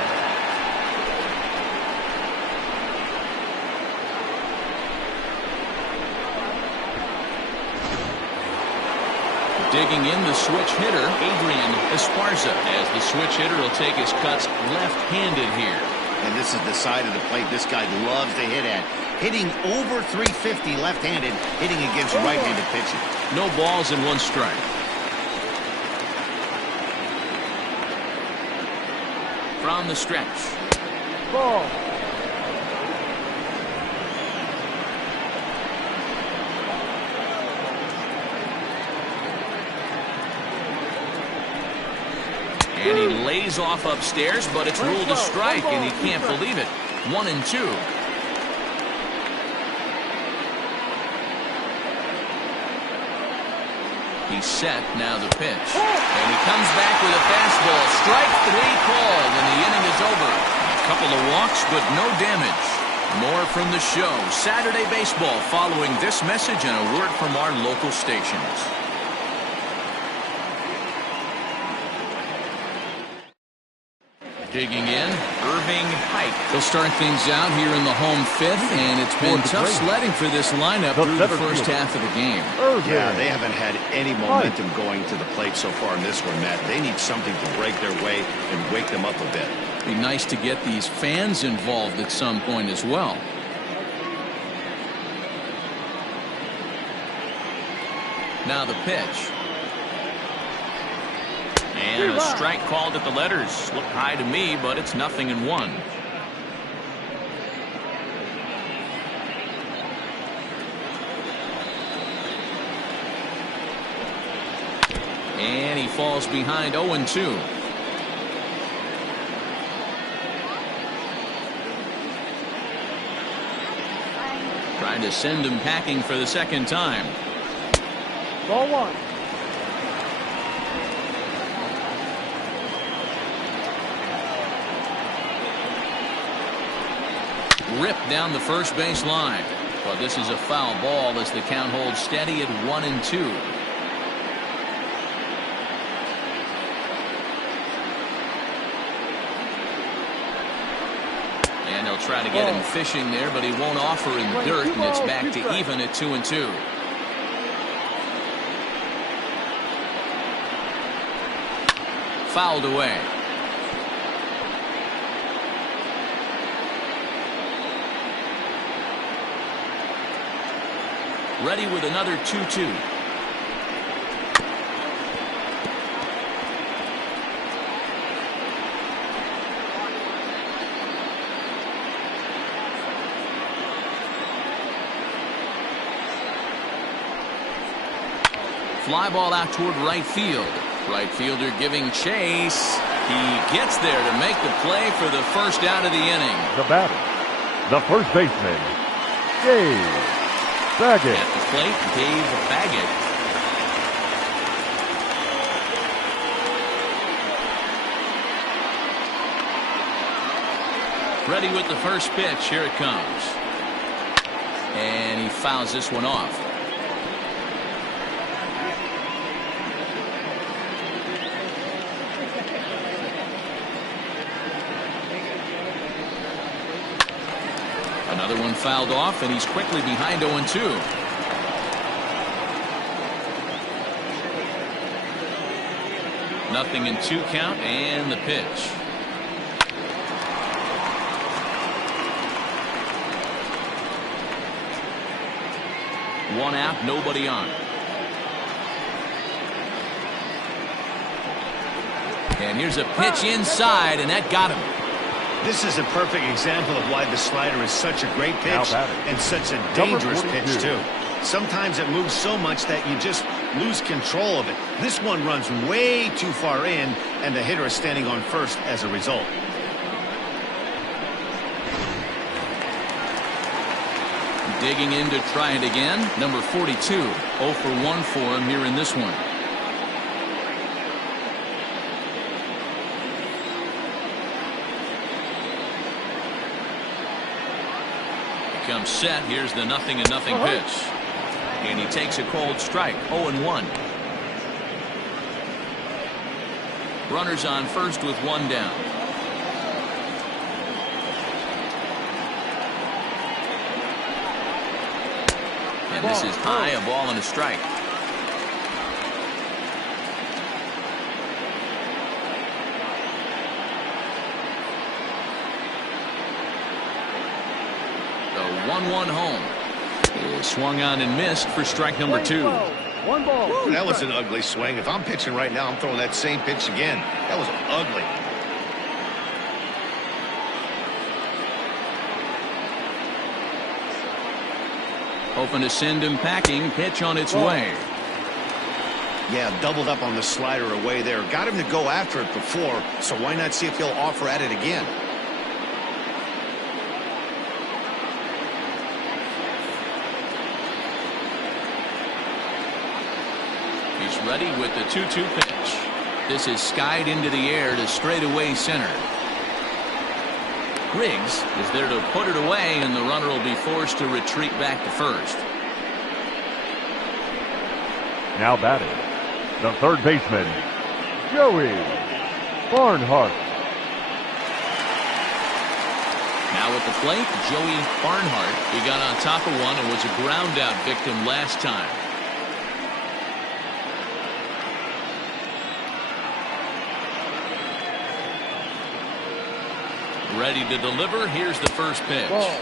Digging in, the switch hitter, Adrian Esparza, as the switch hitter will take his cuts left-handed here. And this is the side of the plate this guy loves to hit at. Hitting over 350 left-handed, hitting against right-handed pitching. No balls and 1 strike. From the stretch. Ball. And he lays off upstairs, but it's ruled a strike, and he can't believe it. 1-2. He's set, now the pitch. And he comes back with a fastball. Strike 3 called, and the inning is over. A couple of walks, but no damage. More from the show. Saturday Baseball following this message and a word from our local stations. Digging in, Irving Height. They'll start things out here in the home fifth, and it's been tough sledding for this lineup through the first half of the game. Yeah, they haven't had any momentum going to the plate so far in this one, Matt. They need something to break their way and wake them up a bit. Be nice to get these fans involved at some point as well. Now the pitch. And a strike called at the letters. Looked high to me, but it's 0-1. And he falls behind 0-2. Trying to send him packing for the second time. Ball one. Ripped down the first base line. But this is a foul ball as the count holds steady at 1-2. And they'll try to get him fishing there, but he won't offer in the dirt, and it's back to even at 2-2. Fouled away. Ready with another 2-2. Fly ball out toward right field. Right fielder giving chase. He gets there to make the play for the first out of the inning. The batter, the first baseman, Dave Baggett. At the plate, Dave Baggett. Ready with the first pitch. Here it comes. And he fouls this one off. Another one fouled off, and he's quickly behind 0-2. Nothing in 2 count, and the pitch. One out, nobody on. And here's a pitch inside, and that got him. This is a perfect example of why the slider is such a great pitch and such a dangerous pitch, too. Sometimes it moves so much that you just lose control of it. This one runs way too far in, and the hitter is standing on first as a result. Digging in to try it again. Number 42. 0 for 1 for him here in this one. Comes set. Here's the 0-0 pitch. And he takes a cold strike. 0-1. Runners on first with 1 down. And this is high, a ball and a strike. The 1-1 home. It swung on and missed for strike number 2. One ball. Ooh, that was an ugly swing. If I'm pitching right now, I'm throwing that same pitch again. That was ugly. Hoping to send him packing. Pitch on its way. Yeah, doubled up on the slider away there. Got him to go after it before, so why not see if he'll offer at it again? He's ready with the 2-2 pitch. This is skied into the air to straightaway center. Riggs is there to put it away, and the runner will be forced to retreat back to first. Now batting, the third baseman, Joey Barnhart. Now at the plate, Joey Barnhart. He got on top of one and was a ground out victim last time. Ready to deliver. Here's the first pitch. Ball.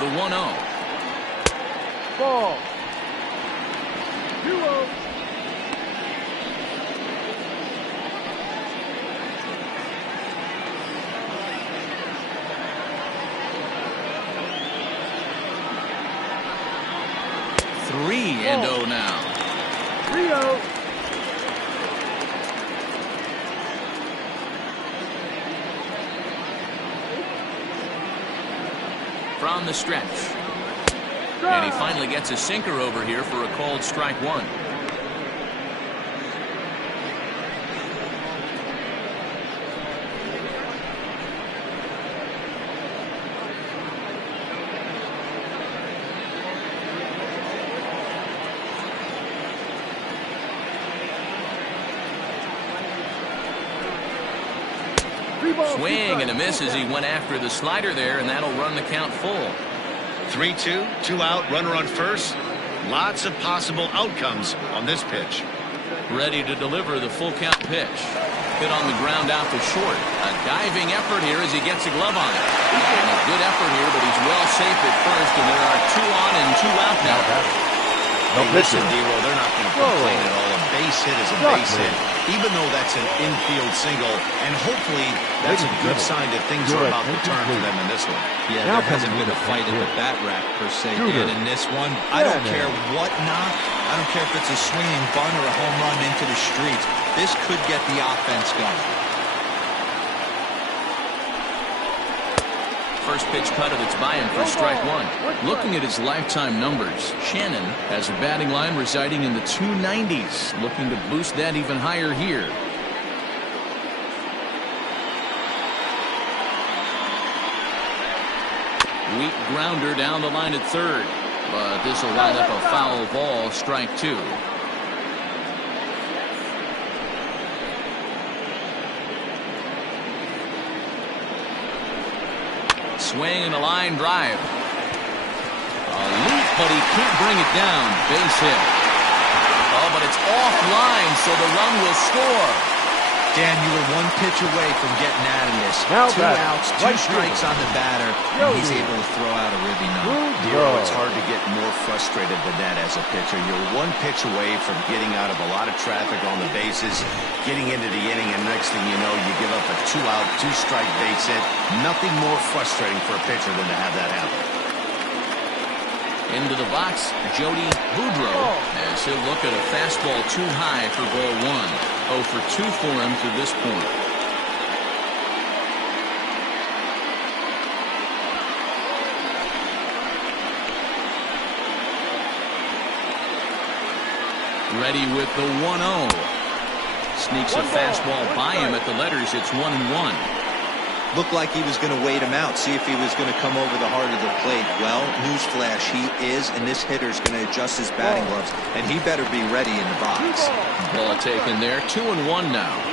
The 1-0. Ball. 2-0. Three and 0 now. 3-0. From the stretch. And he finally gets a sinker over here for a called strike one. Swing and a miss as he went after the slider there, and that'll run the count full. 3-2, 2 out, runner on first. Lots of possible outcomes on this pitch. Ready to deliver the full count pitch. Hit on the ground out to short. A diving effort here as he gets a glove on it. And a good effort here, but he's well safe at first, and there are 2 on and 2 out now. Hey, listen, D-Roll, they're not going to complain at all. A base hit is a base hit, even though that's an infield single, and hopefully that's a good sign that things are about to turn for them in this one. Yeah, there hasn't been a fight at the bat rack per se, Dan, in this one. I don't care what knock. I don't care if it's a swinging bunt or a home run into the streets. This could get the offense going. First pitch cut of it's by him for strike one. Looking at his lifetime numbers, Shannon has a batting line residing in the 290s. Looking to boost that even higher here. Weak grounder down the line at third. But this will wind up a foul ball, strike two. Swing and a line drive. A leap, but he can't bring it down. Base hit. Oh, but it's offline, so the run will score. Dan, you were one pitch away from getting out of this. Now 2 outs, 2 strikes on the batter, and he's able to throw out a ribby number. It's hard to get more frustrated than that as a pitcher. You're one pitch away from getting out of a lot of traffic on the bases, getting into the inning, and next thing you know, you give up a 2-out, 2-strike base hit. Nothing more frustrating for a pitcher than to have that happen. Into the box, Jody Boudreau, as he'll look at a fastball too high for ball one. 0 for 2 for him to this point. Ready with the 1-0. Sneaks a fastball by him at the letters. It's 1-1. Looked like he was going to wait him out, see if he was going to come over the heart of the plate. Well, newsflash, he is, and this hitter's going to adjust his batting gloves, and he better be ready in the box. Ball taken there. 2-1 now.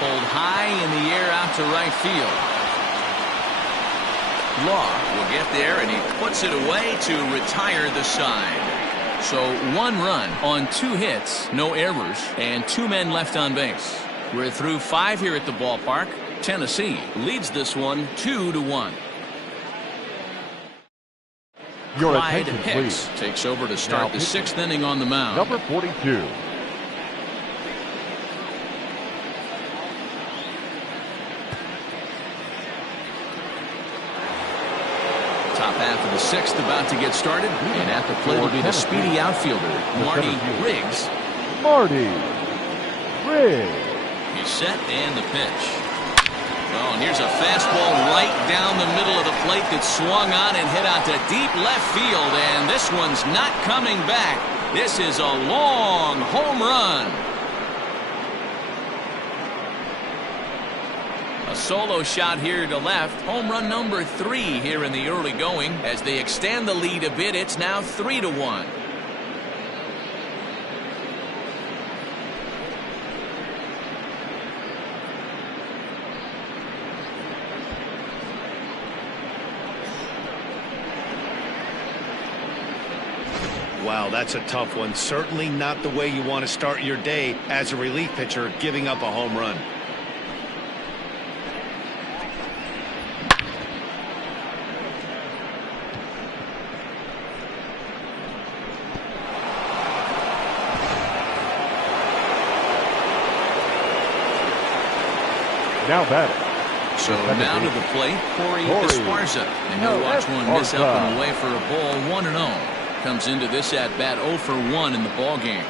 Pulled high in the air out to right field. Law will get there, and he puts it away to retire the side. So 1 run on 2 hits, no errors, and 2 men left on base. We're through 5 here at the ballpark. Tennessee leads this one 2-1. Your Clyde attention, Hicks please. takes over to start the 6th inning on the mound. Number 42. Top half of the 6th about to get started, and at the plate will be the speedy outfielder, Marty Riggs. Marty Riggs. He's set, and the pitch. Oh, and here's a fastball right down the middle of the plate that swung on and hit out to deep left field, and this one's not coming back. This is a long home run. A solo shot here to left. Home run number 3 here in the early going. As they extend the lead a bit, it's now 3-1. Wow, that's a tough one. Certainly not the way you want to start your day as a relief pitcher, giving up a home run. Now batting. So now to the plate, Corey Esparza. And he'll watch one miss up and away for a ball, 1-0. Comes into this at bat 0 for 1 in the ball game.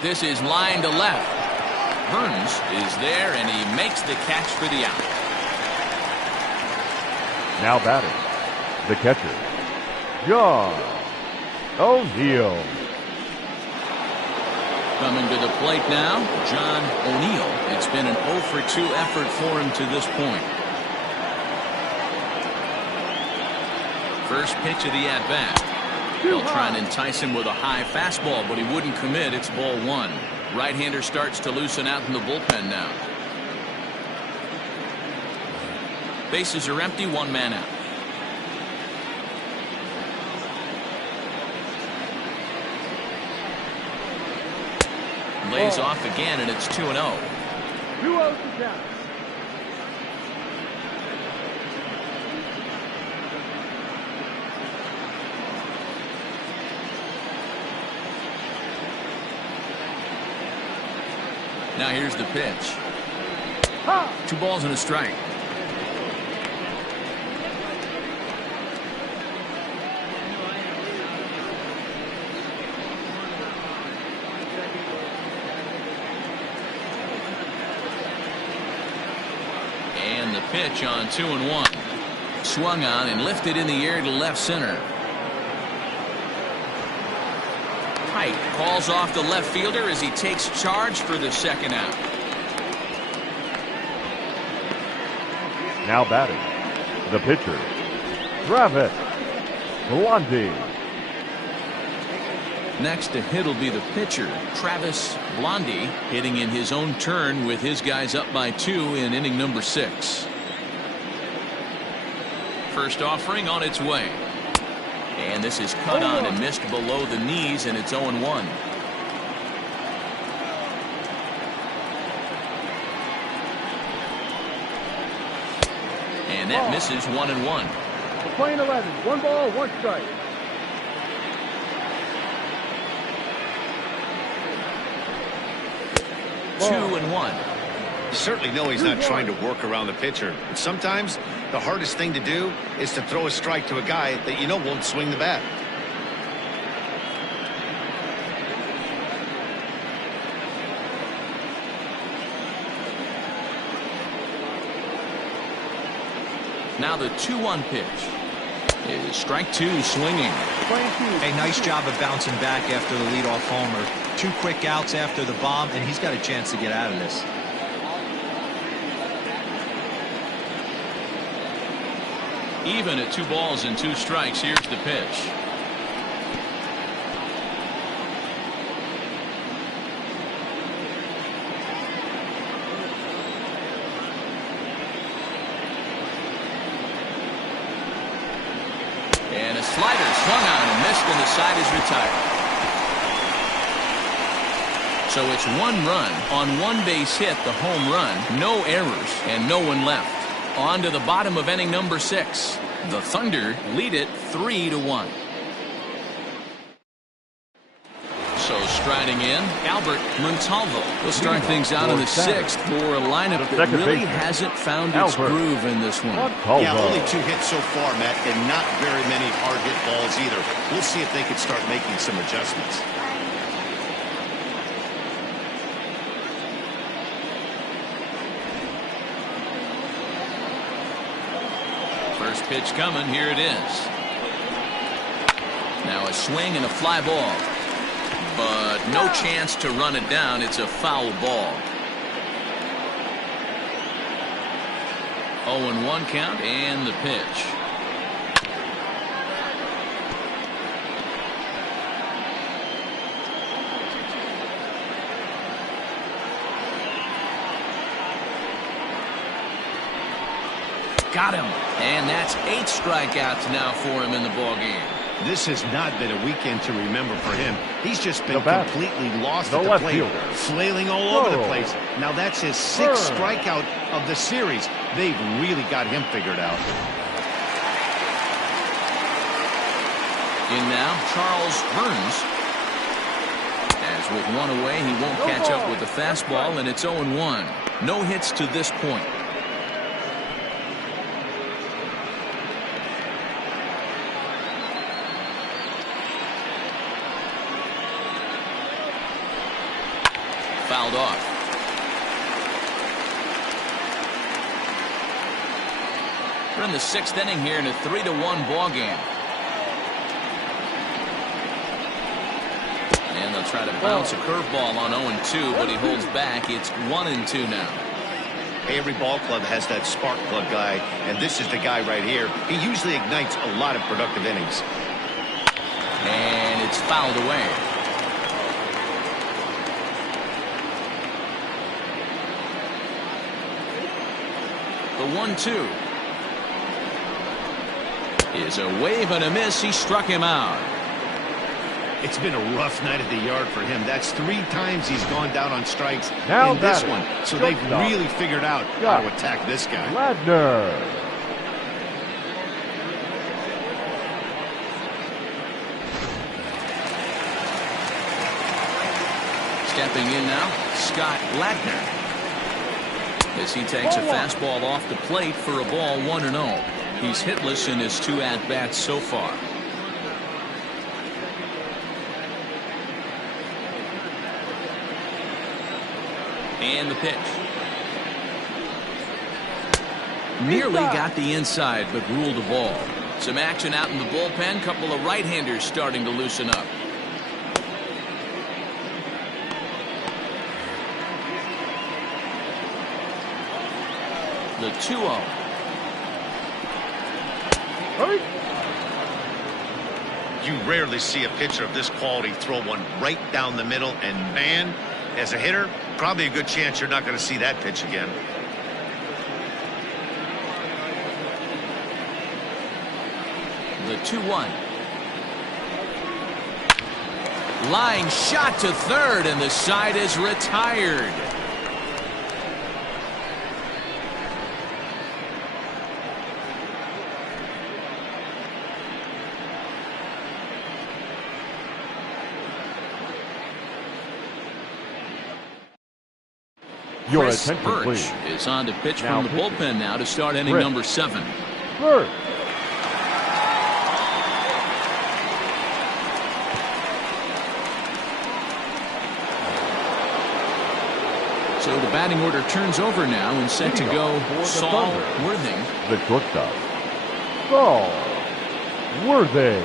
This is line to left. Burns is there, and he makes the catch for the out. Now batting. The catcher, John O'Neill. Coming to the plate now, John O'Neill. It's been an 0 for 2 effort for him to this point. First pitch of the at-bat. They'll try and entice him with a high fastball, but he wouldn't commit. It's ball 1. Right-hander starts to loosen out in the bullpen now. Bases are empty, 1 man out. Lays off again, and it's 2-0. 2-0 to count. Now here's the pitch. 2 balls and a strike. And the pitch on 2-1. Swung on and lifted in the air to left center. Pike calls off the left fielder as he takes charge for the second out. Now batting. The pitcher, Travis Blondie. Next to hit will be the pitcher, Travis Blondie, hitting in his own turn with his guys up by 2 in inning number 6. First offering on its way. And this is cut on and missed below the knees, and it's 0-1. And that misses 1-1. Playing 11, 1 ball, 1 strike. Ball. 2-1. You certainly know he's not trying to work around the pitcher. But sometimes the hardest thing to do is to throw a strike to a guy that you know won't swing the bat. Now the 2-1 pitch is strike 2, swinging. A nice job of bouncing back after the leadoff homer. 2 quick outs after the bomb, and he's got a chance to get out of this. Even at 2 balls and 2 strikes, here's the pitch. And a slider swung on and missed, and the side is retired. So it's 1 run on 1 base hit, the home run, no errors, and no one left. On to the bottom of inning number 6. The Thunder lead it 3-1. So striding in, Albert Montalvo. We'll start things out in the 6th for a lineup that really hasn't found its groove in this one. Yeah, only 2 hits so far, Matt, and not very many hard hit balls either. We'll see if they can start making some adjustments. First pitch coming. Here it is. Now a swing and a fly ball. But no chance to run it down. It's a foul ball. 0-1 count and the pitch. Got him. And that's 8 strikeouts now for him in the ballgame. This has not been a weekend to remember for him. He's just been completely lost at the plate, flailing all over the place. Now that's his 6th strikeout of the series. They've really got him figured out. In now, Charles Burns. As with 1 away, he won't catch up with the fastball, and it's 0-1. No hits to this point. Fouled off. We're in the 6th inning here in a 3-1 ball game. And they'll try to bounce a curveball on 0-2, but he holds back. It's 1-2 now. Every ball club has that spark plug guy, and this is the guy right here. He usually ignites a lot of productive innings. And it's fouled away. The 1-2 is a wave and a miss. He struck him out. It's been a rough night at the yard for him. That's 3 times he's gone down on strikes in this one. So they've really figured out how to attack this guy. Ladner. Stepping in now, Scott Ladner. As he takes a fastball off the plate for a ball 1-0. He's hitless in his 2 at-bats so far. And the pitch. Nearly got the inside, but ruled a ball. Some action out in the bullpen. Couple of right-handers starting to loosen up. The 2-0. You rarely see a pitcher of this quality throw one right down the middle, and man, as a hitter, probably a good chance you're not going to see that pitch again. The 2-1. Line shot to third, and the side is retired. Your Chris attention, Birch please. is on to pitch Now from the pitching. bullpen now to start inning Chris. number 7. Birch. So the batting order turns over now and set to go Saul Worthing. The shortstop. Saul Worthing.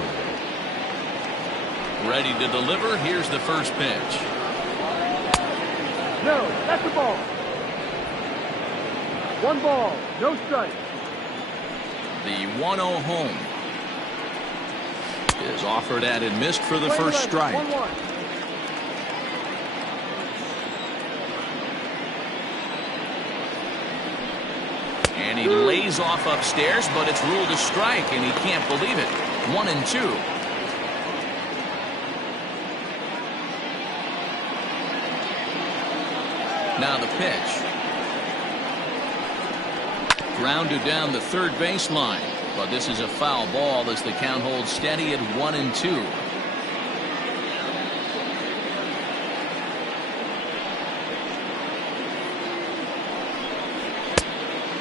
Ready to deliver. Here's the first pitch. No, that's the ball. 1 ball, no strike. The 1-0 home is offered at and missed for the first strike. 1-1. And he lays off upstairs, but it's ruled a strike, and he can't believe it. 1-2. Now the pitch. Grounded down the third baseline, but this is a foul ball as the count holds steady at 1-2.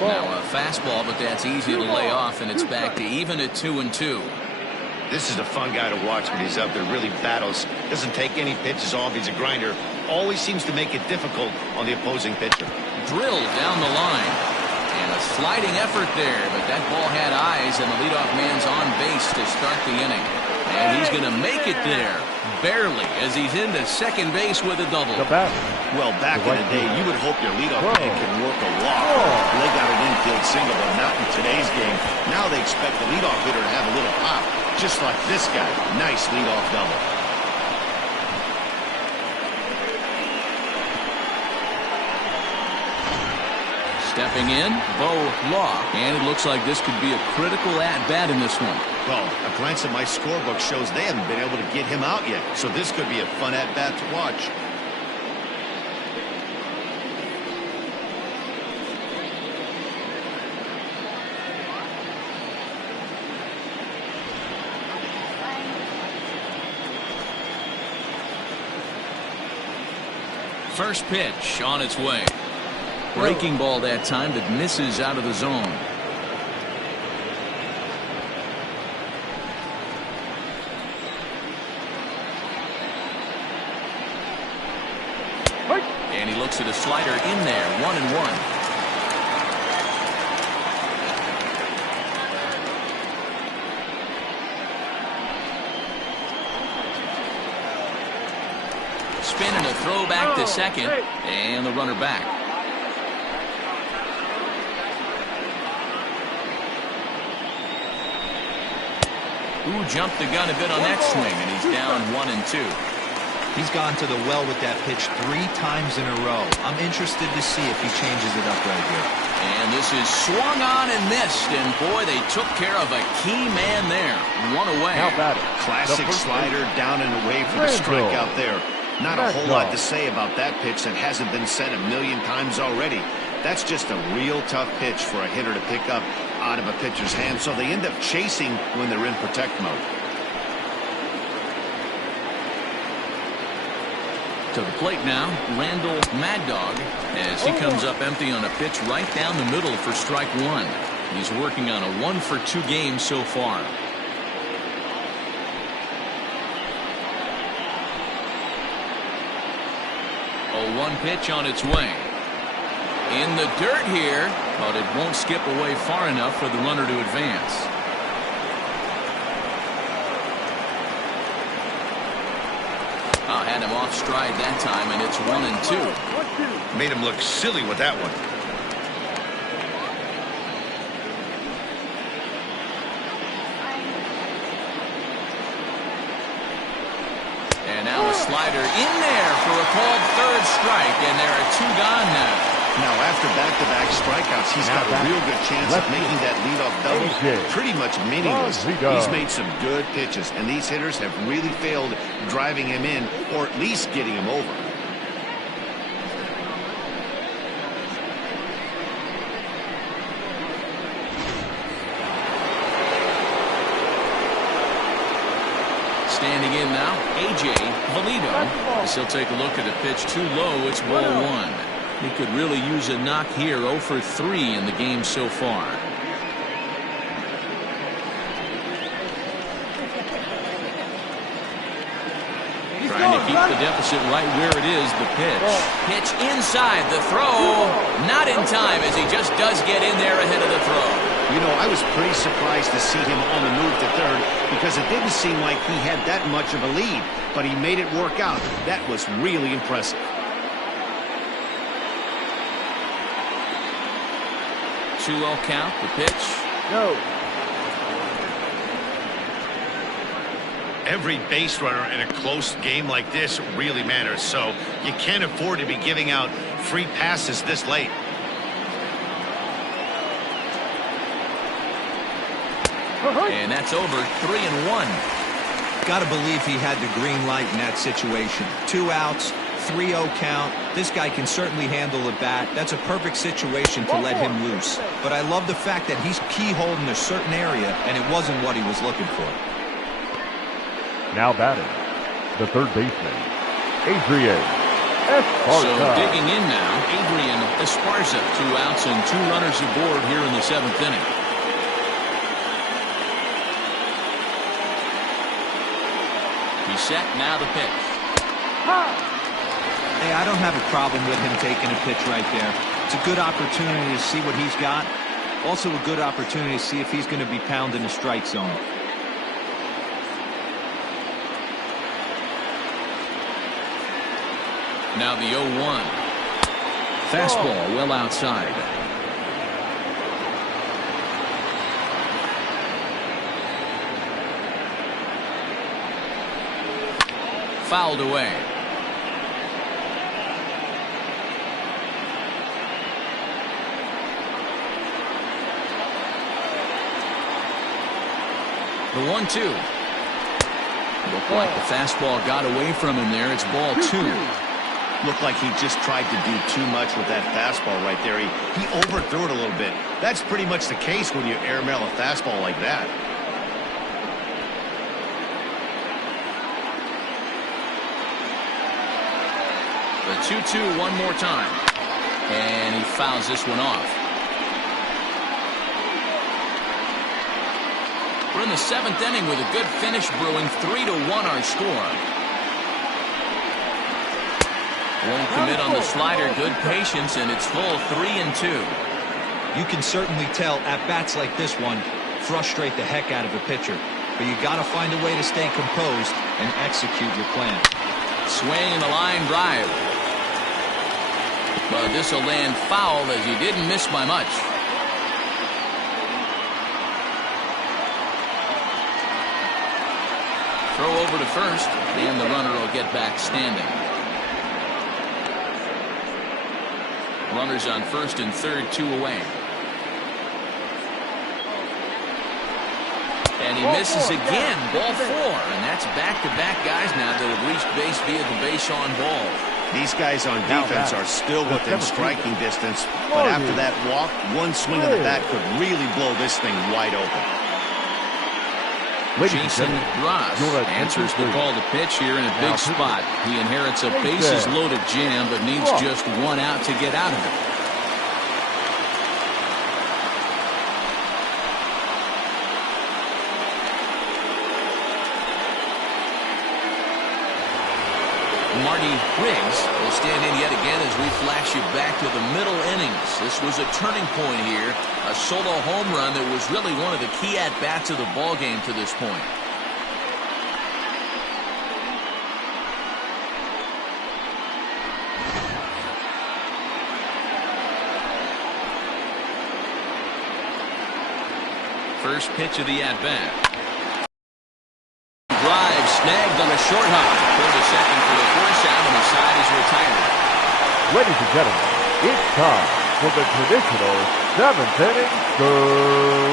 Now a fastball, but that's easy to lay off, and it's back to even at 2-2. This is a fun guy to watch when he's up there. Really battles. Doesn't take any pitches off. He's a grinder. Always seems to make it difficult on the opposing pitcher. Drilled down the line. And a sliding effort there, but that ball had eyes, and the leadoff man's on base to start the inning. And he's going to make it there. Barely, as he's into second base with a double. Well, back in the day, you would hope your leadoff man can work a walk. Leg out an infield single, but not in today's game. Now they expect the leadoff hitter to have a little pop, just like this guy. Nice leadoff double. Stepping in, Bo Law. And it looks like this could be a critical at-bat in this one. Well, a glance at my scorebook shows they haven't been able to get him out yet, so this could be a fun at-bat to watch. First pitch on its way. Breaking ball that time that misses out of the zone. And he looks at a slider in there, 1-1. Spin and a throw back to second, and the runner back. Who jumped the gun a bit on that swing, and he's down 1-2. He's gone to the well with that pitch 3 times in a row. I'm interested to see if he changes it up right here. And this is swung on and missed, and boy, they took care of a key man there. 1 away. Classic slider down and away for the strikeout there. Not a whole lot to say about that pitch that hasn't been said a million times already. That's just a real tough pitch for a hitter to pick up out of a pitcher's hand, so they end up chasing when they're in protect mode. To the plate now, Randall Mad Dog, as he comes up empty on a pitch right down the middle for strike 1. He's working on a 1-for-2 game so far. A 1 pitch on its way. In the dirt here, but it won't skip away far enough for the runner to advance. Had him off stride that time, and it's 1-2. Made him look silly with that one. And now a slider in there for a called third strike, and there are 2 gone now. Now, after back-to-back strikeouts, he's got a real good chance of making that leadoff double pretty much meaningless. He's made some good pitches, and these hitters have really failed driving him in or at least getting him over. Standing in now, A.J. Valido. As he'll take a look at a pitch too low, it's ball 1. He could really use a knock here. 0 for 3 in the game so far. Trying to keep the deficit right where it is. The pitch. Pitch inside. The throw. Not in time, as he just does get in there ahead of the throw. You know, I was pretty surprised to see him on the move to third because it didn't seem like he had that much of a lead. But he made it work out. That was really impressive. 2-0 count, the pitch. Go. Every base runner in a close game like this really matters, so you can't afford to be giving out free passes this late. And that's over. 3-1. Got to believe he had the green light in that situation. 2 outs. 3-0 count. This guy can certainly handle the bat. That's a perfect situation to let him loose. But I love the fact that he's keyholding a certain area, and it wasn't what he was looking for. Now batting, the third baseman, Adrian So digging in now, Adrian Esparza. 2 outs and 2 runners aboard here in the 7th inning. He's set, now the pitch. Hey, I don't have a problem with him taking a pitch right there. It's a good opportunity to see what he's got. Also a good opportunity to see if he's going to be pounding the strike zone. Now the 0-1. Fastball well outside. Fouled away. The 1-2. Looked like the fastball got away from him there. It's ball 2. Looked like he just tried to do too much with that fastball right there. He overthrew it a little bit. That's pretty much the case when you airmail a fastball like that. The 2-2 one more time. And he fouls this one off. We're in the 7th inning with a good finish brewing. 3-1 our score. Won't commit on the slider. Good patience, and it's full 3-2. You can certainly tell at bats like this one frustrate the heck out of a pitcher. But you got to find a way to stay composed and execute your plan. Swing and a line drive. But this will land foul as he didn't miss by much. Throw over to first, and the runner will get back standing. Runners on first and third, 2 away. And he misses again. Ball 4. And that's back-to-back guys now that have reached base via the base on ball. These guys on defense are still within striking distance. But after that walk, one swing of the bat could really blow this thing wide open. Jason Ross answers the call to pitch here in a big spot. He inherits a bases-loaded jam, but needs just 1 out to get out of it. Marty Riggs will stand in yet again as we flash you back to the middle innings. This was a turning point here, a solo home run that was really one of the key at-bats of the ball game to this point. First pitch of the at-bat. Drive snagged on a short hop. Throw to second for the force out, and the side is retired. Ladies and gentlemen, it's time for the traditional 7th inning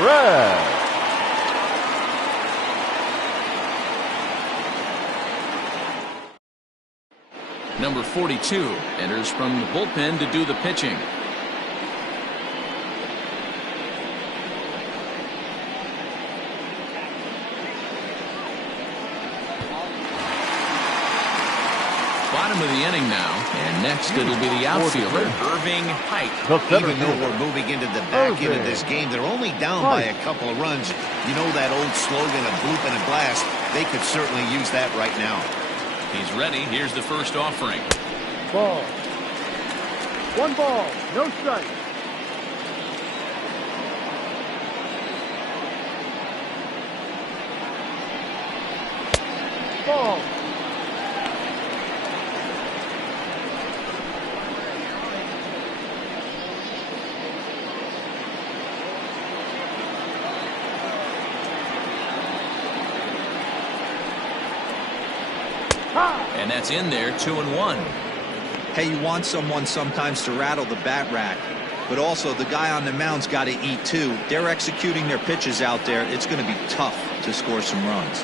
stretch. Number 42 enters from the bullpen to do the pitching. Bottom of the inning now, and next it'll be the outfielder, Irving Pike. Even though we're moving into the back end of this game, they're only down by a couple of runs. You know that old slogan, a bloop and a blast? They could certainly use that right now. He's ready. Here's the first offering. Ball. 1 ball, no strike. Ball. And that's in there, 2-1. Hey, you want someone sometimes to rattle the bat rack, but also the guy on the mound's got to eat too. They're executing their pitches out there. It's going to be tough to score some runs.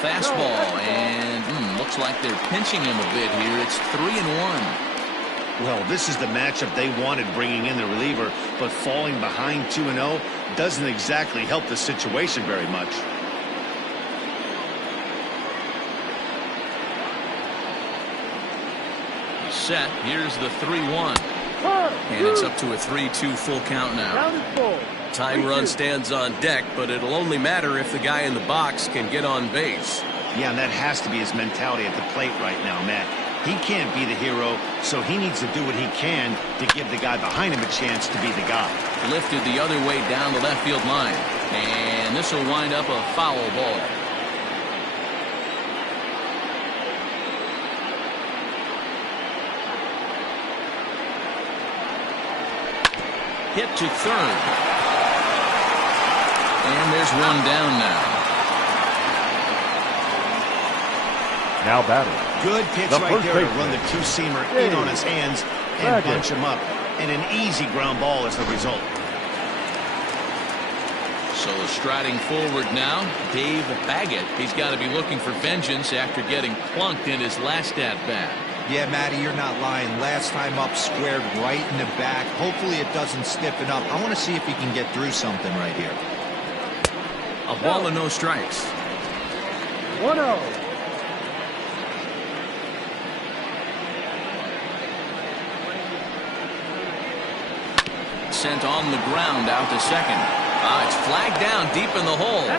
Fastball, and looks like they're pinching him a bit here. It's 3-1. Well, this is the matchup they wanted, bringing in the reliever, but falling behind 2-0 doesn't exactly help the situation very much. set. Here's the 3-1. And it's up to a 3-2 full count now. Tying run stands on deck, but it'll only matter if the guy in the box can get on base. Yeah, and that has to be his mentality at the plate right now, Matt. He can't be the hero, so he needs to do what he can to give the guy behind him a chance to be the guy. Lifted the other way down the left field line. And this will wind up a foul ball. Hit to third. And there's one down now. Now batting. Good pitch right there to run the two-seamer in on his hands and bunch him up. And an easy ground ball as the result. So striding forward now, Dave Baggett. He's got to be looking for vengeance after getting plunked in his last at-bat. Yeah, Matty, you're not lying. Last time up, squared right in the back. Hopefully it doesn't stiffen up. I want to see if he can get through something right here. A ball and no strikes. 1-0. Sent on the ground out to second. It's flagged down deep in the hole. A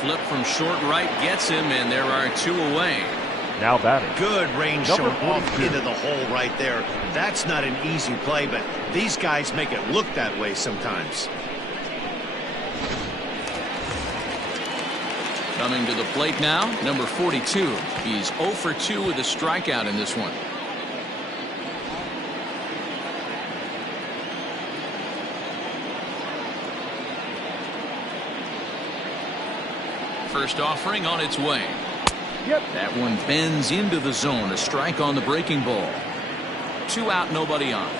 flip from short right gets him, and there are two away. Now batting. Good range shown off into the hole right there. That's not an easy play, but these guys make it look that way sometimes. Coming to the plate now, number 42. He's 0 for 2 with a strikeout in this one. First offering on its way. Yep. That one bends into the zone. A strike on the breaking ball. 2 out, nobody on.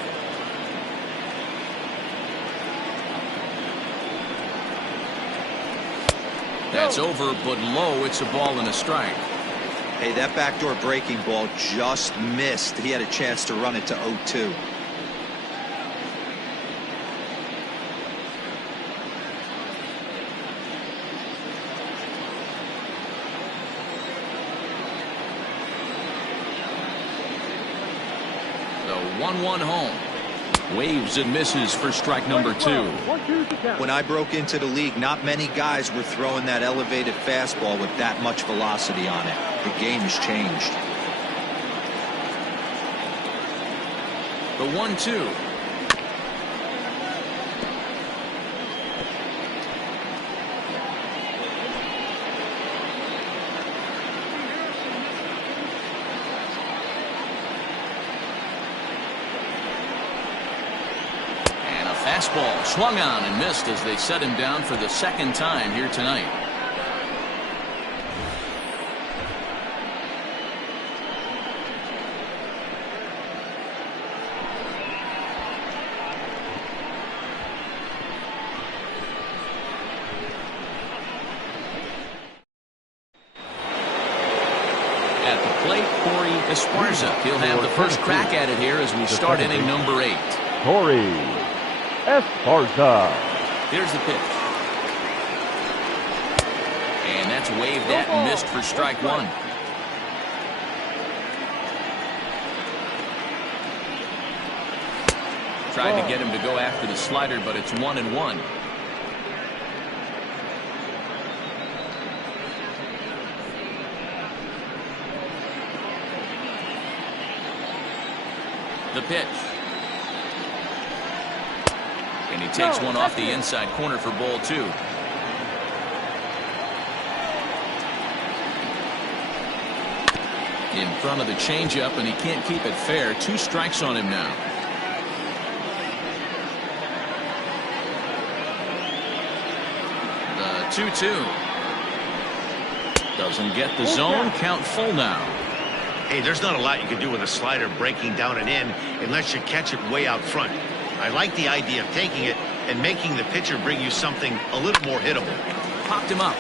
That's over, but low. It's a ball and a strike. Hey, that backdoor breaking ball just missed. He had a chance to run it to 0-2. The 1-1 home. Waves and misses for strike number 2. When I broke into the league, not many guys were throwing that elevated fastball with that much velocity on it. The game has changed. The 1-2. Fastball swung on and missed as they set him down for the second time here tonight. At the plate, Corey Esparza. He'll have the first crack at it here as we start inning number 8. Corey Esparza. Here's the pitch. And that's waved at and missed for strike 1. Tried to get him to go after the slider, but it's 1-1. The pitch. And he takes one off the inside corner for ball 2. In front of the changeup, and he can't keep it fair. 2 strikes on him now. The 2-2. Doesn't get the zone. Count full now. Hey, there's not a lot you can do with a slider breaking down and in unless you catch it way out front. I like the idea of taking it and making the pitcher bring you something a little more hittable. Popped him up.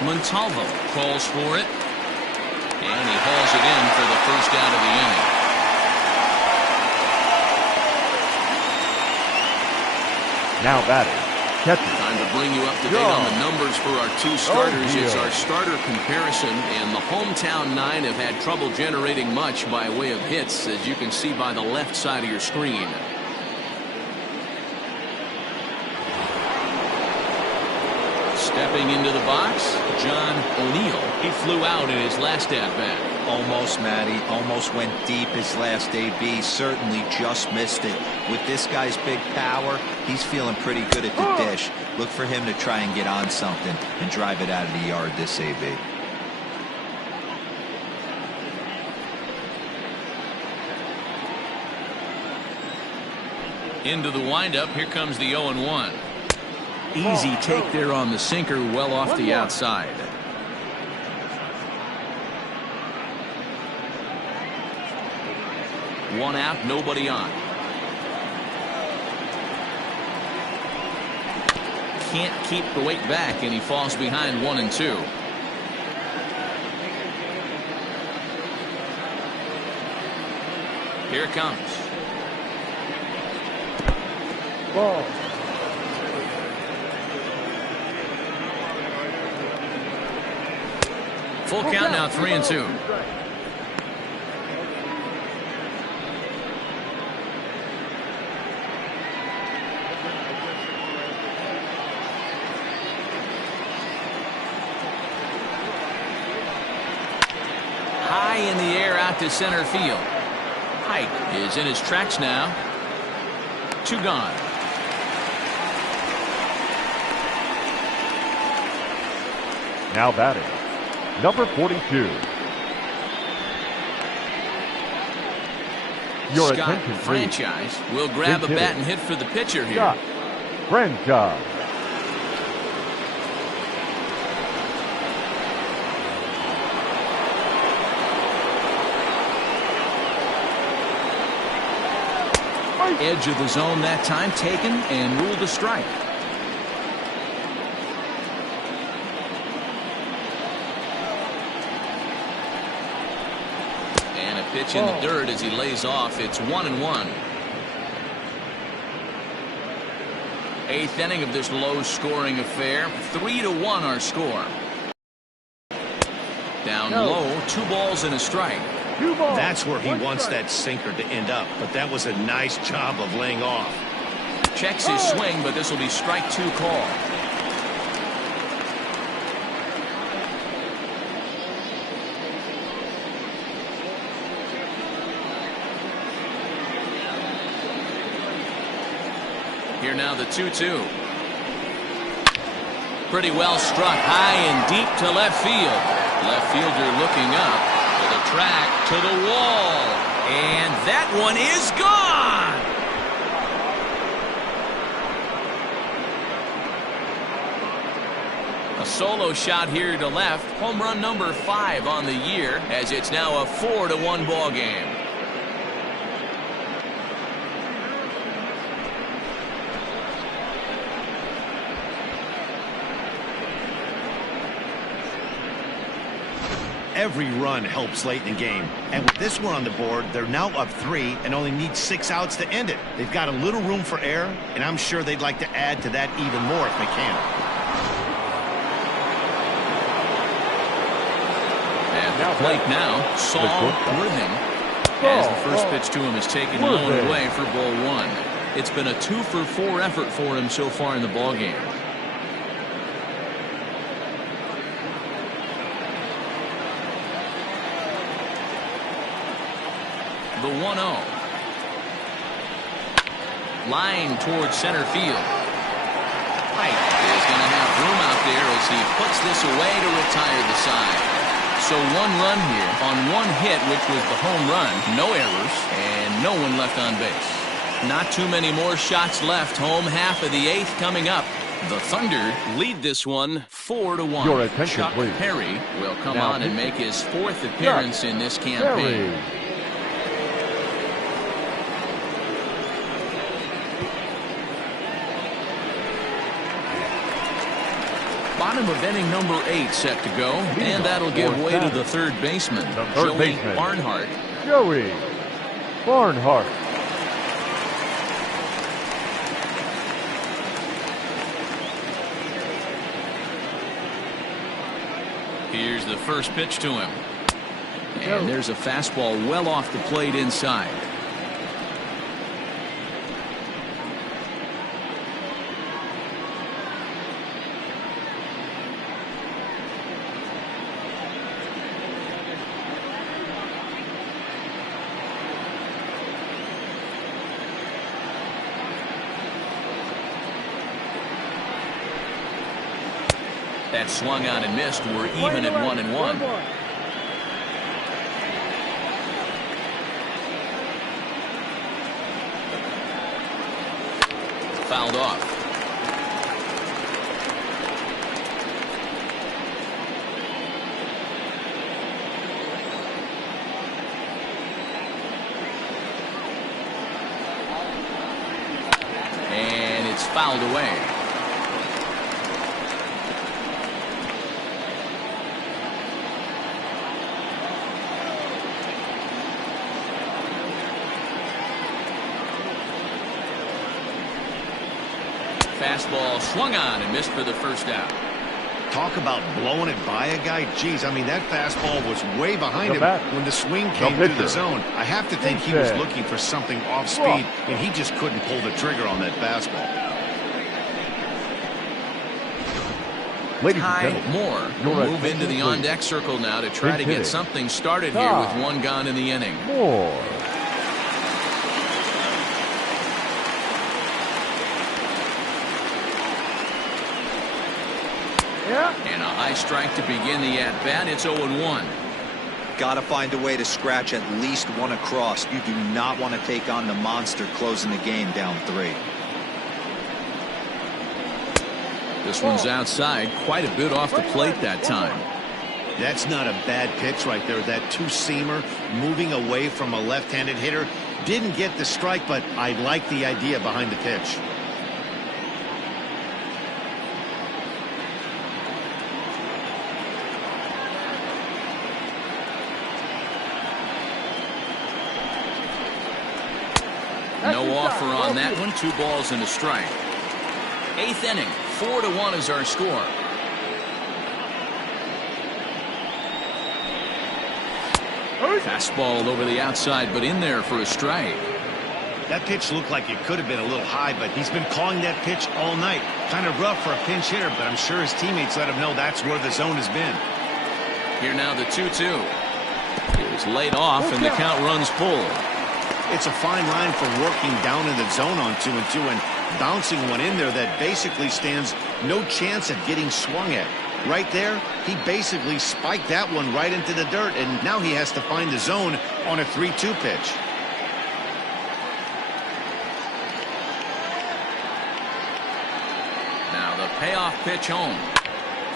Montalvo calls for it. And he hauls it in for the first out of the inning. Now batting. catches. Time to bring you up to date on the numbers for our two starters. It's our starter comparison, and the hometown nine have had trouble generating much by way of hits, as you can see by the left side of your screen. Stepping into the box, John O'Neill. He flew out in his last at-bat. Almost, Matty. Almost went deep his last AB. Certainly just missed it. With this guy's big power, he's feeling pretty good at the dish. Look for him to try and get on something and drive it out of the yard this AB. Into the windup. Here comes the 0-1. Easy take there on the sinker, well off the outside. One out, nobody on. Can't keep the weight back, and he falls behind 1-2. Here it comes. Ball. Full count now, 3-2. High in the air out to center field. Hike is in his tracks now. 2 gone. Now batting, number 42. Your Scott attention, please. Franchise will grab a bat and hit for the pitcher here. Scott Franchise. Edge of the zone that time, taken and ruled a strike. And a pitch in the dirt as he lays off. It's 1-1. 8th inning of this low-scoring affair. 3-1 our score. Down low, 2 balls and a strike. That's where he wants that sinker to end up, but that was a nice job of laying off. Checks his swing, but this will be strike 2 call. Here now the 2-2. Pretty well struck high and deep to left field. Left fielder looking up. Track to the wall, and that one is gone. A solo shot here to left. Home run number 5 on the year, as it's now a 4-1 ball game. Every run helps late in the game, and with this one on the board, they're now up 3 and only need 6 outs to end it. They've got a little room for error, and I'm sure they'd like to add to that even more if they can. At the plate now, Saul Worthing, as the first pitch to him is taken low and away for ball 1. It's been a 2-for-4 effort for him so far in the ball game. The 1-0. Line towards center field. Pike is going to have room out there as he puts this away to retire the side. So 1 run here on 1 hit, which was the home run. No errors and no one left on base. Not too many more shots left. Home half of the 8th coming up. The Thunder lead this one 4-1. Your attention, Chuck please. Perry will come Now, on and make his 4th appearance in this campaign. Perry. Bottom of inning number 8 set to go, and that'll give way to the third baseman, Joey Barnhart. Joey Barnhart. Here's the first pitch to him. And there's a fastball well off the plate inside. That swung on and missed. We're even at 1-1. Fouled off. And it's fouled away. Fastball swung on and missed for the first out. Talk about blowing it by a guy. Geez, I mean, that fastball was way behind him when the swing came through the zone. I have to think he was looking for something off speed, and he just couldn't pull the trigger on that fastball. Ty Moore will move into the on-deck circle now to try to get something started here with one gone in the inning. And a high strike to begin the at-bat. It's 0-1. Got to find a way to scratch at least one across. You do not want to take on the monster closing the game down 3. This one's outside, quite a bit off the plate that time. That's not a bad pitch right there. That two-seamer moving away from a left-handed hitter. Didn't get the strike, but I like the idea behind the pitch. No offer on that one. 2 balls and a strike. 8th inning. 4-1 is our score. Fastball over the outside, but in there for a strike. That pitch looked like it could have been a little high, but he's been calling that pitch all night. Kind of rough for a pinch hitter, but I'm sure his teammates let him know that's where the zone has been. Here now the 2-2. It was laid off, and the count runs full. It's a fine line for working down in the zone on 2-2 and bouncing one in there that basically stands no chance at getting swung at. Right there, he basically spiked that one right into the dirt, and now he has to find the zone on a 3-2 pitch. Now the payoff pitch home.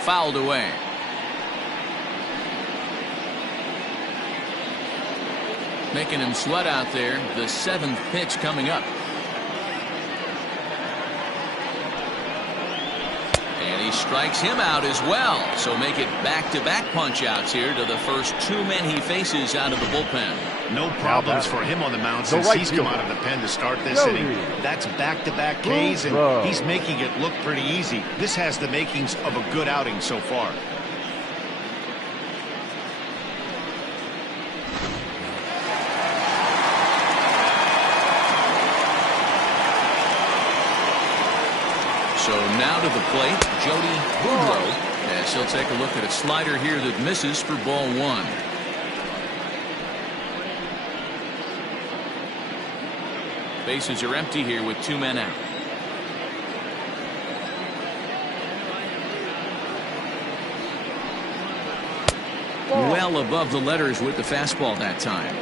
Fouled away. Making him sweat out there. The 7th pitch coming up. And he strikes him out as well. So make it back-to-back punch-outs here to the first 2 men he faces out of the bullpen. No problems for him on the mound since he's come out of the pen to start this inning. That's back-to-back Ks, and he's making it look pretty easy. This has the makings of a good outing so far. So now to the plate, Jody Boudreau, as he'll take a look at a slider here that misses for ball 1. Bases are empty here with 2 men out. Well above the letters with the fastball that time.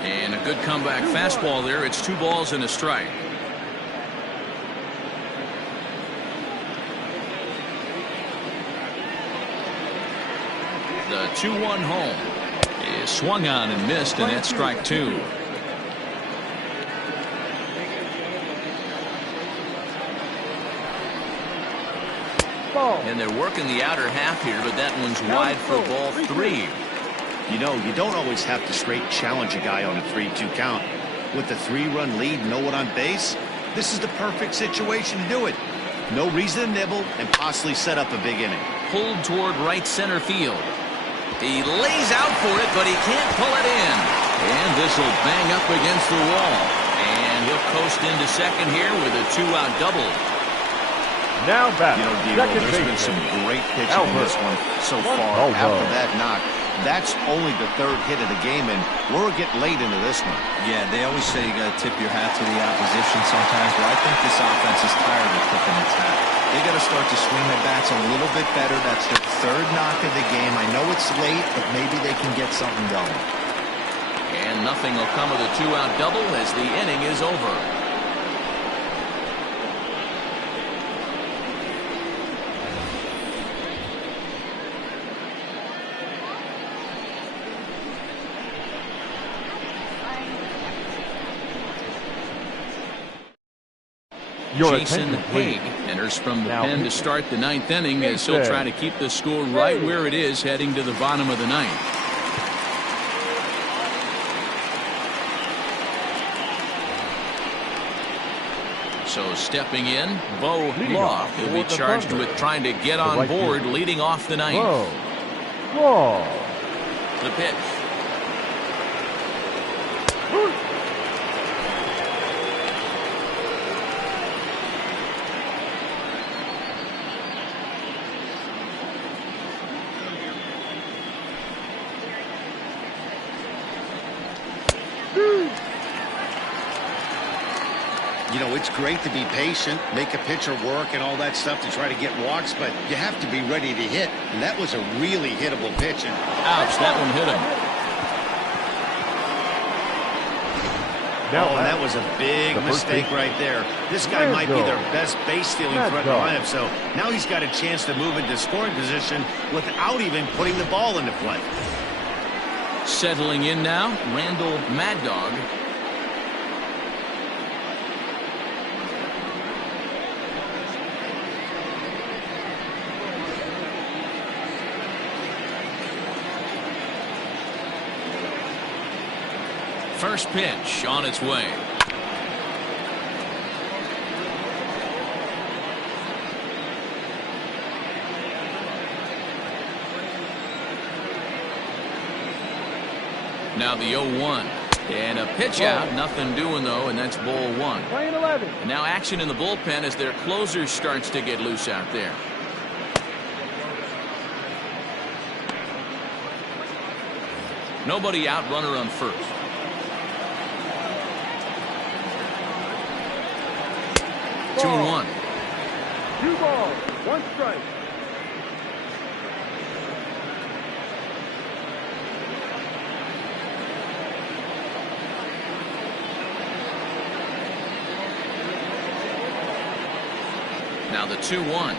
And a good comeback fastball there. It's 2 balls and a strike. The 2-1 home is swung on and missed, and that's strike 2. And they're working the outer half here, but that one's wide for ball 3. You know, you don't always have to straight challenge a guy on a 3-2 count. With the 3-run lead, no one on base, This is the perfect situation to do it. No reason to nibble and possibly set up a big inning. Pulled toward right center field. He lays out for it, but he can't pull it in. And this will bang up against the wall. And he'll coast into second here with a 2-out double. Now back. You know, Dero, there's been some great pitching in this one so far. After that knock, that's only the third hit of the game, and we're getting late into this one. Yeah, they always say you got to tip your hat to the opposition sometimes, but I think this offense is tired of tipping its hat. They got to start to swing their bats a little bit better. That's their third knock of the game. I know it's late, but maybe they can get something going. And nothing will come of the 2-out double as the inning is over. Jason Haig enters from the pen to start the ninth inning as he'll try to keep the score right where it is heading to the bottom of the ninth. So stepping in, Bo Law. He'll be charged with trying to get on board leading off the ninth. The pitch. You know, it's great to be patient, make a pitcher work and all that stuff to try to get walks, but you have to be ready to hit. And that was a really hittable pitch. Ouch, that one hit him. Oh, and that was a big mistake right there. This guy might be their best base stealing threat in the lineup, so now he's got a chance to move into scoring position without even putting the ball into play. Settling in now, Randall Mad Dog. First pitch on its way. Now the 0-1. And a pitch out. Nothing doing, though, and that's ball one. And now action in the bullpen as their closer starts to get loose out there. Nobody out, runner on first. 2-1. 2 balls, 1 strike. Now the 2-1.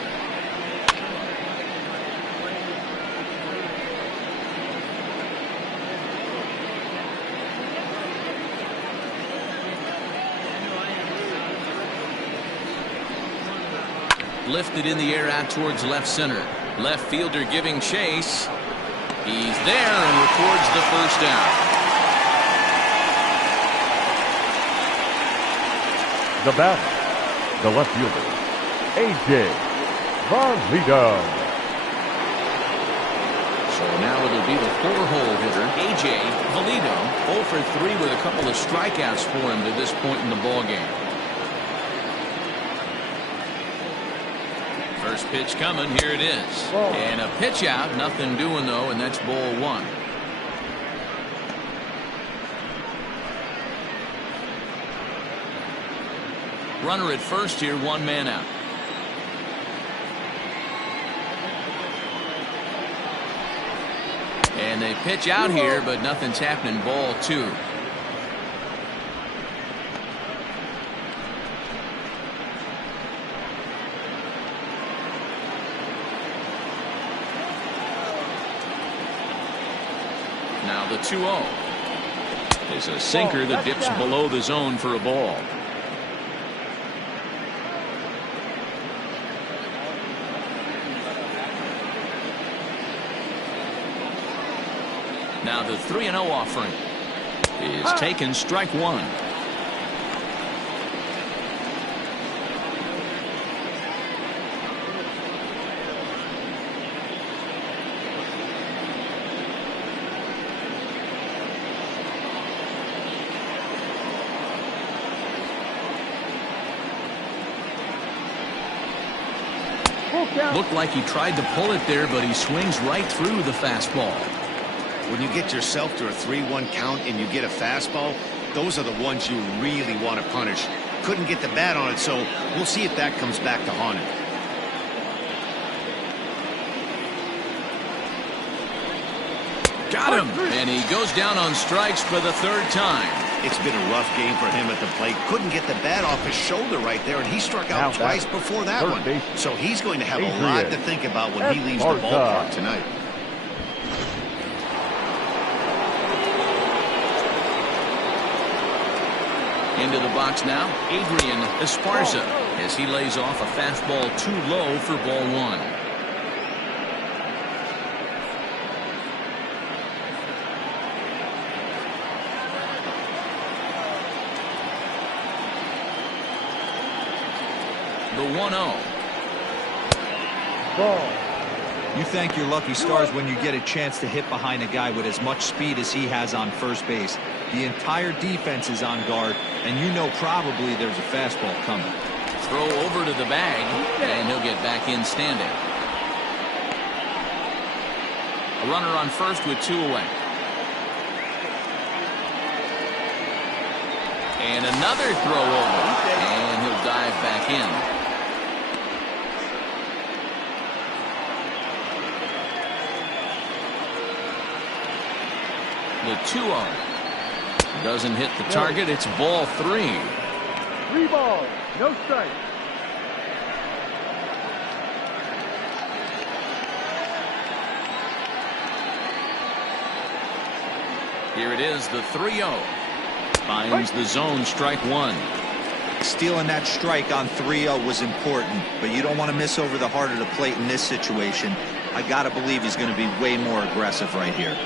Lifted in the air out towards left center. Left fielder giving chase. He's there and records the first down. The batter, the left fielder, A.J. Valito. So now it'll be the 4-hole hitter, A.J. Valito, 0 for 3 with a couple of strikeouts for him to this point in the ballgame. First pitch coming, here it is. And a pitch out, nothing doing though, and that's ball one. Runner at first here, 1 man out. And they pitch out here, but nothing's happening, ball 2. Now the 2-0 is a sinker that dips below the zone for a ball. Now the 3-0 offering is taken, strike 1. Looked like he tried to pull it there, but he swings right through the fastball. When you get yourself to a 3-1 count and you get a fastball, those are the ones you really want to punish. Couldn't get the bat on it, so we'll see if that comes back to haunt him. Got him! And he goes down on strikes for the third time. It's been a rough game for him at the plate. Couldn't get the bat off his shoulder right there, and he struck out twice before that one. So he's going to have a lot to think about when he leaves the ballpark tonight. Into the box now, Adrian Esparza, as he lays off a fastball too low for ball one. The 1-0. Ball. You thank your lucky stars when you get a chance to hit behind a guy with as much speed as he has on first base. The entire defense is on guard, and you know probably there's a fastball coming. Throw over to the bag, and he'll get back in standing. A runner on first with 2 away. And another throw over, and he'll dive back in. The 2-0. Doesn't hit the target. It's ball 3. 3 balls, no strike. Here it is, the 3-0. Finds the zone, strike 1. Stealing that strike on 3-0 was important, but you don't want to miss over the heart of the plate in this situation. I got to believe he's going to be way more aggressive right here.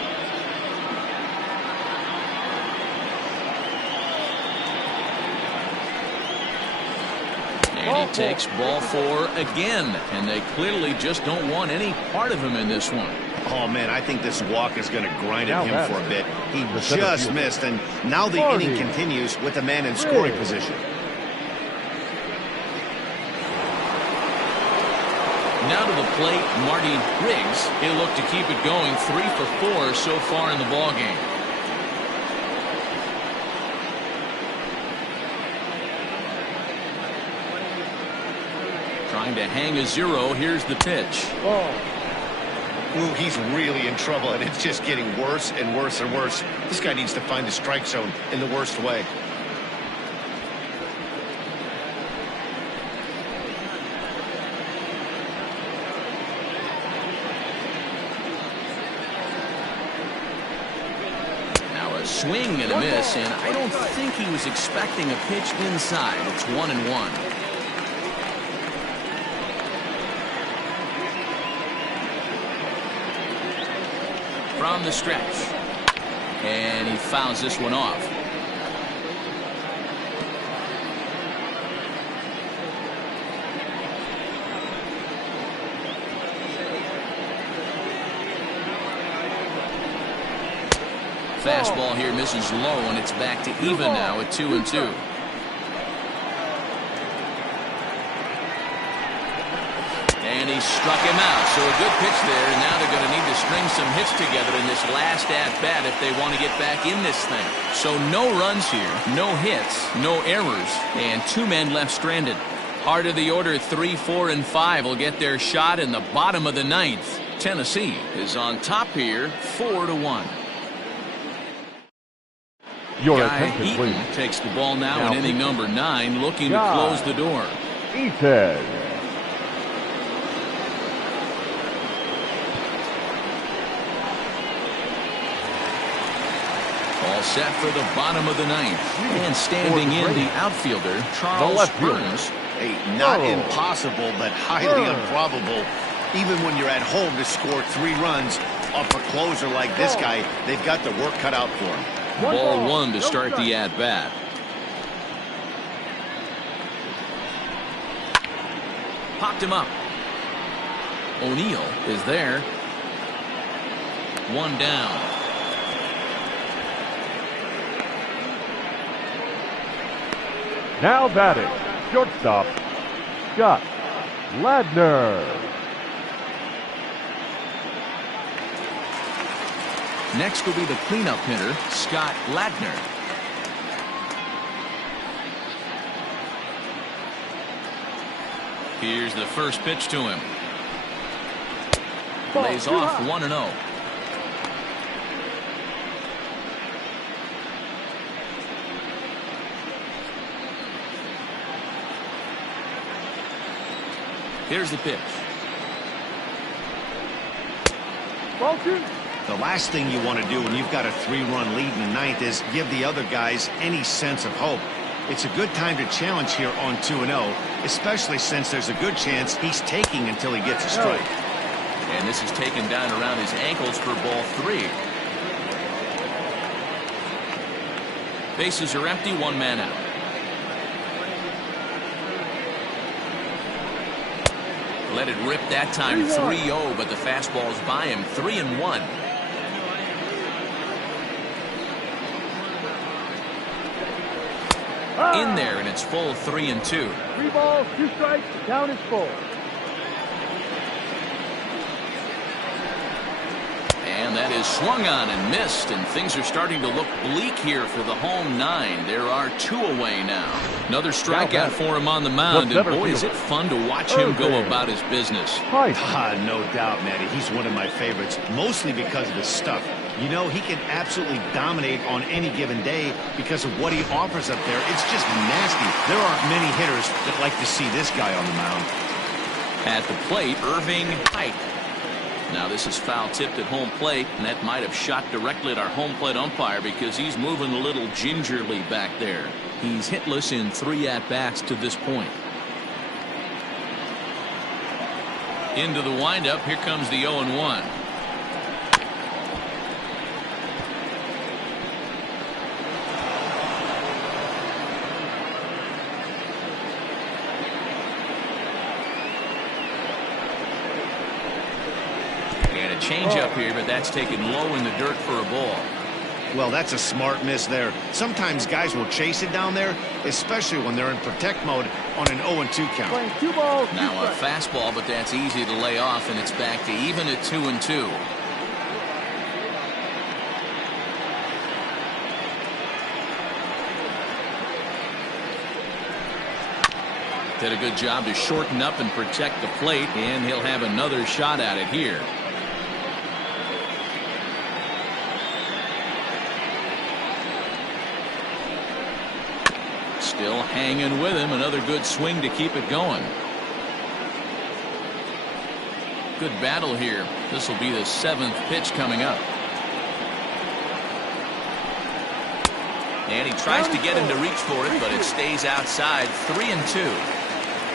And he takes ball 4 again, and they clearly just don't want any part of him in this one. Oh, man, I think this walk is going to grind at him for a bit. He just missed, and now the inning continues with a man in scoring position. Now to the plate, Marty Riggs. He'll look to keep it going. 3 for 4 so far in the ballgame. Trying to hang a 0. Here's the pitch. Ooh, he's really in trouble, and it's just getting worse and worse and worse. This guy needs to find the strike zone in the worst way. Now a swing and a miss, and I don't think he was expecting a pitch inside. It's 1-1. From the stretch, and he fouls this one off. Fastball here misses low, and it's back to even now at 2-2. And he struck him out. So a good pitch there, and now they're going to need to string some hits together in this last at-bat if they want to get back in this thing. So no runs here, no hits, no errors, and 2 men left stranded. Heart of the order, 3, 4, and 5 will get their shot in the bottom of the 9th. Tennessee is on top here, 4-1. Guy Eaton takes the ball now in inning number 9, looking to close the door. Eaton. All set for the bottom of the 9th. And standing in the outfielder, Charles Burns. Hey, not impossible, but highly improbable. Even when you're at home to score 3 runs off a closer like this guy, they've got the work cut out for him. Ball 1 to start the at-bat. Popped him up. O'Neill is there. 1 down. Now batting, shortstop, Scott Ladner. Next will be the cleanup hitter, Scott Ladner. Here's the first pitch to him. Lays off 1-0. Here's the pitch. The last thing you want to do when you've got a 3-run lead in the ninth is give the other guys any sense of hope. It's a good time to challenge here on 2-0, especially since there's a good chance he's taking until he gets a strike. And this is taken down around his ankles for ball 3. Bases are empty, 1 man out. Let it rip that time, 3-0, but the fastball's by him, 3-1. In there, and it's full, 3-2. 3 balls, 2 strikes, the count is full. And that is swung on and missed, and things are starting to look bleak here for the home 9. There are 2 away now. Another strikeout for him on the mound, and boy, is it fun to watch him go about his business. No doubt, Matty. He's one of my favorites, mostly because of his stuff. You know, he can absolutely dominate on any given day because of what he offers up there. It's just nasty. There aren't many hitters that like to see this guy on the mound. At the plate, Irving Pike. Now this is foul tipped at home plate, and that might have shot directly at our home plate umpire because he's moving a little gingerly back there. He's hitless in 3 at-bats to this point. Into the windup, here comes the 0-1. Change up here, but that's taken low in the dirt for a ball. Well, that's a smart miss there. Sometimes guys will chase it down there, especially when they're in protect mode on an 0-2 count. Now a fastball, but that's easy to lay off, and it's back to even at 2-2. Did a good job to shorten up and protect the plate, and he'll have another shot at it here. Still hanging with him. Another good swing to keep it going. Good battle here. This will be the 7th pitch coming up. And he tries to get him to reach for it, but it stays outside. 3-2.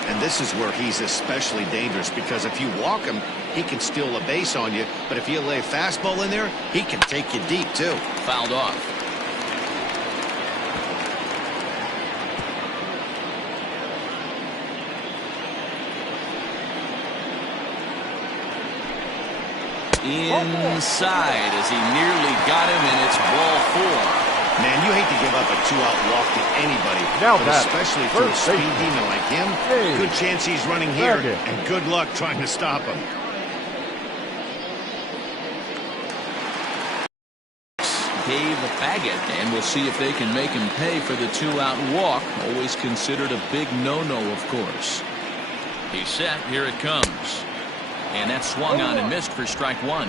And this is where he's especially dangerous because if you walk him, he can steal a base on you. But if you lay a fastball in there, he can take you deep, too. Fouled off. Inside as he nearly got him, and it's ball 4. Man, you hate to give up a 2-out walk to anybody, but especially to a speed demon like him. Good chance he's running here, and good luck trying to stop him. Gave a faggot, and we'll see if they can make him pay for the 2-out walk. Always considered a big no-no, of course. He's set. Here it comes. And that swung on and missed for strike 1.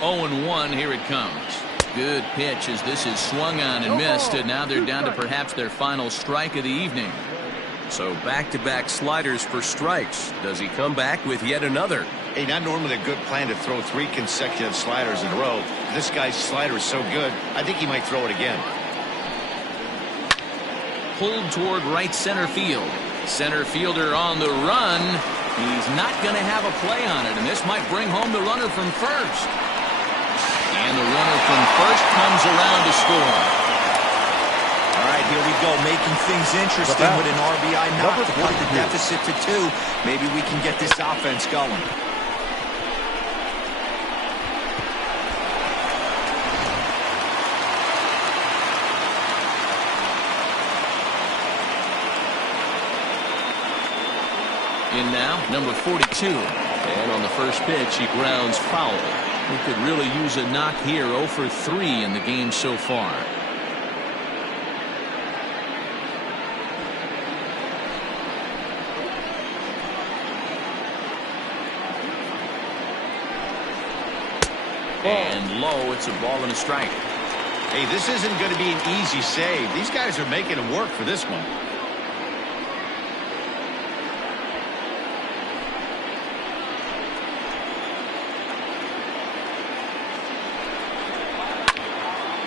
Oh and 1, here it comes. Good pitch as this is swung on and missed, and now they're down to perhaps their final strike of the evening. So back-to-back sliders for strikes. Does he come back with yet another? Hey, not normally a good plan to throw 3 consecutive sliders in a row. This guy's slider is so good, I think he might throw it again. Pulled toward right center field. Center fielder on the run. He's not going to have a play on it, and this might bring home the runner from first. And the runner from first comes around to score. All right, here we go, making things interesting with an RBI knock to cut the deficit to 2. Maybe we can get this offense going. In now, number 42. And on the first pitch, he grounds foul. He could really use a knock here. 0 for 3 in the game so far. And low, it's a ball and a strike. Hey, this isn't going to be an easy save. These guys are making him work for this one.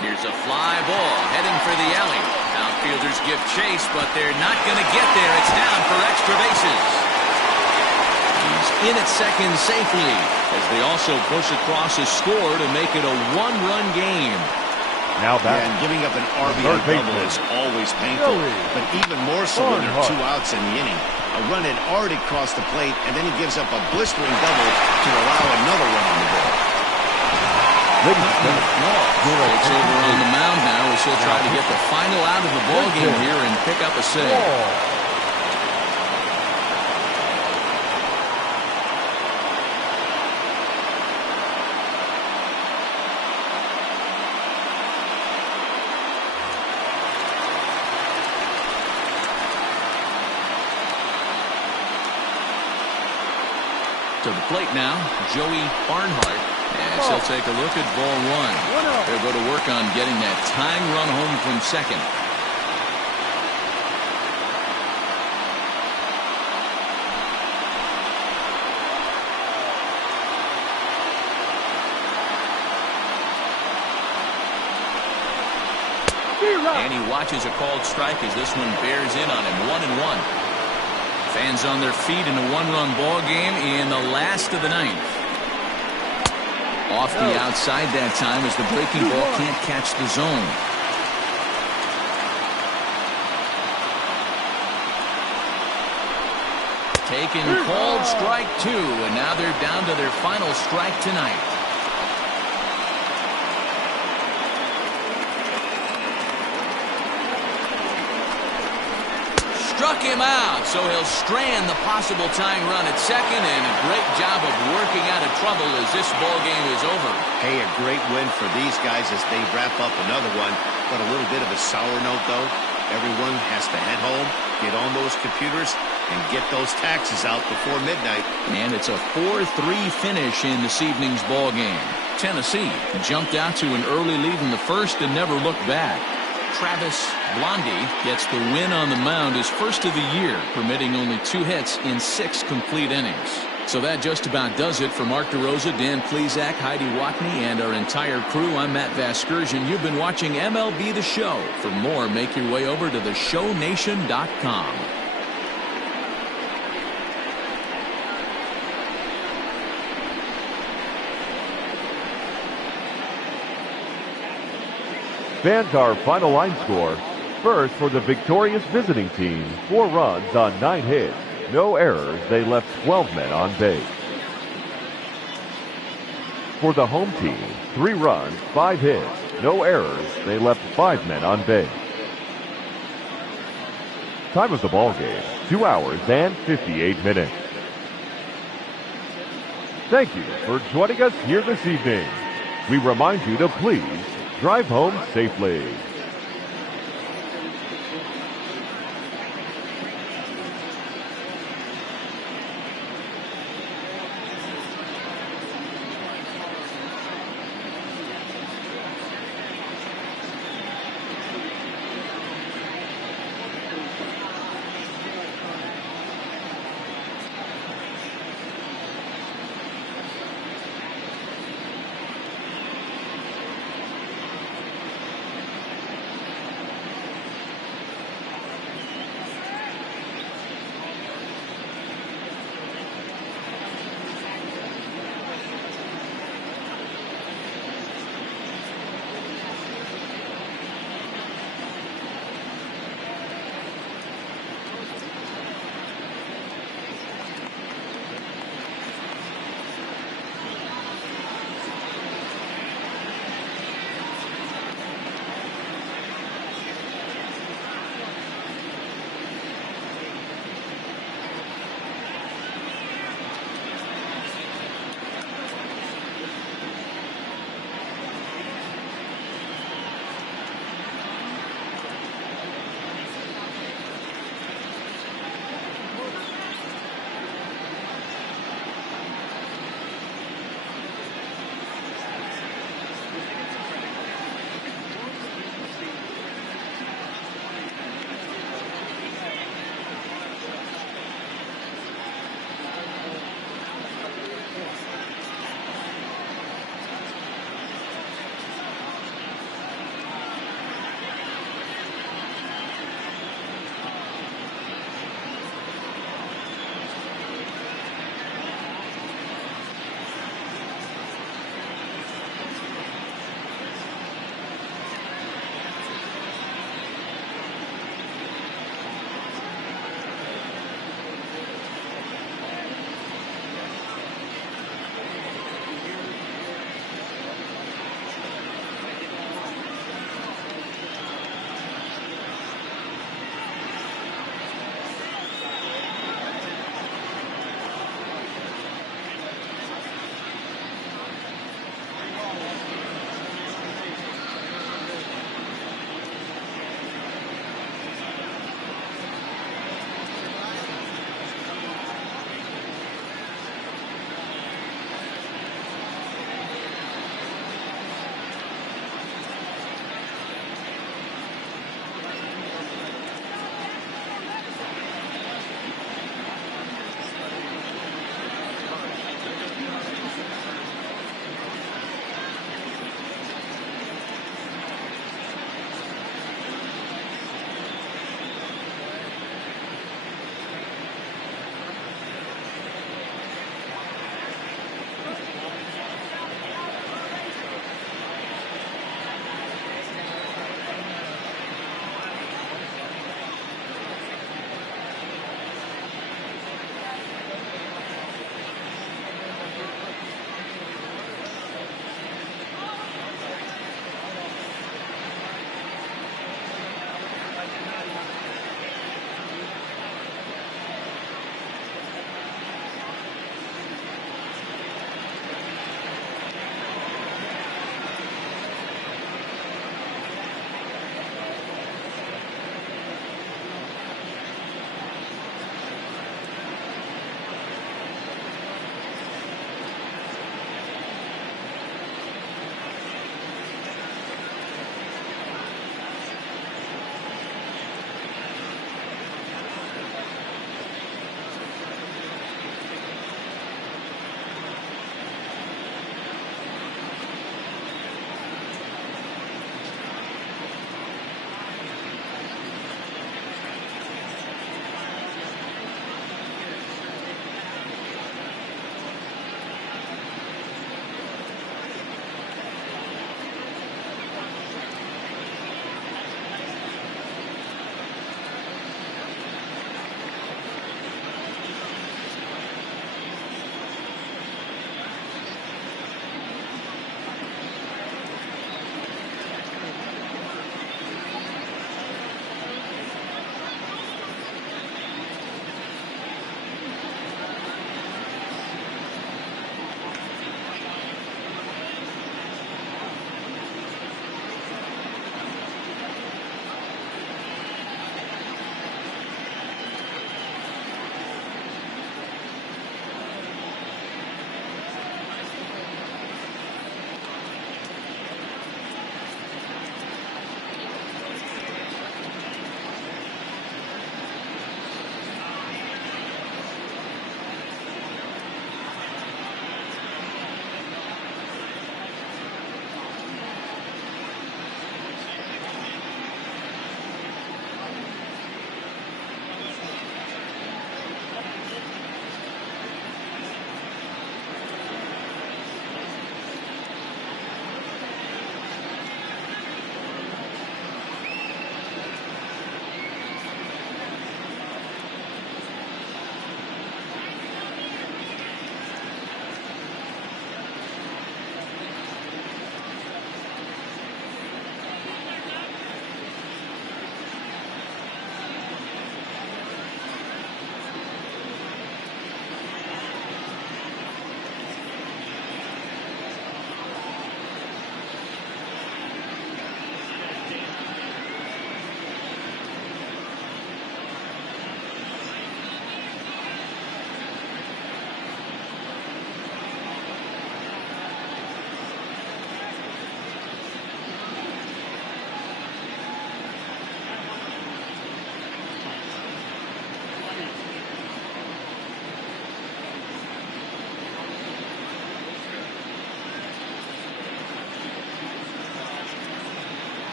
Here's a fly ball heading for the alley. Outfielders give chase, but they're not going to get there. It's down for extra bases. He's in at second safely as they also push across a score to make it a one-run game. Now back. Yeah, and giving up an RBI double is always painful, but even more so when there are 2 outs in the inning. A run had already crossed the plate, and then he gives up a blistering double to allow another run on the board. It's over on the mound now as he'll try to get the final out of the ball game here and pick up a save. To the plate now, Joey Barnhart. As he'll take a look at ball 1. They'll go to work on getting that tying run home from second. And he watches a called strike as this one bears in on him. 1-1. Fans on their feet in a one-run ball game in the last of the ninth. Off the outside that time as the breaking ball can't catch the zone. Taken, called strike 2, and now they're down to their final strike tonight. Struck him out, so he'll strand the possible tying run at second, and a great job of working out of trouble as this ball game is over. Hey, a great win for these guys as they wrap up another one, but a little bit of a sour note, though. Everyone has to head home, get on those computers, and get those taxes out before midnight. And it's a 4-3 finish in this evening's ball game. Tennessee jumped out to an early lead in the first and never looked back. Travis Blondie gets the win on the mound, his first of the year, permitting only 2 hits in 6 complete innings. So that just about does it for Mark DeRosa, Dan Plesac, Heidi Watney, and our entire crew. I'm Matt Vasgersian. You've been watching MLB The Show. For more, make your way over to theshownation.com. Fans, our final line score. First, for the victorious visiting team, 4 runs on 9 hits. No errors. They left 12 men on base. For the home team, 3 runs, 5 hits. No errors. They left 5 men on base. Time of the ball game, 2 hours and 58 minutes. Thank you for joining us here this evening. We remind you to please drive home safely.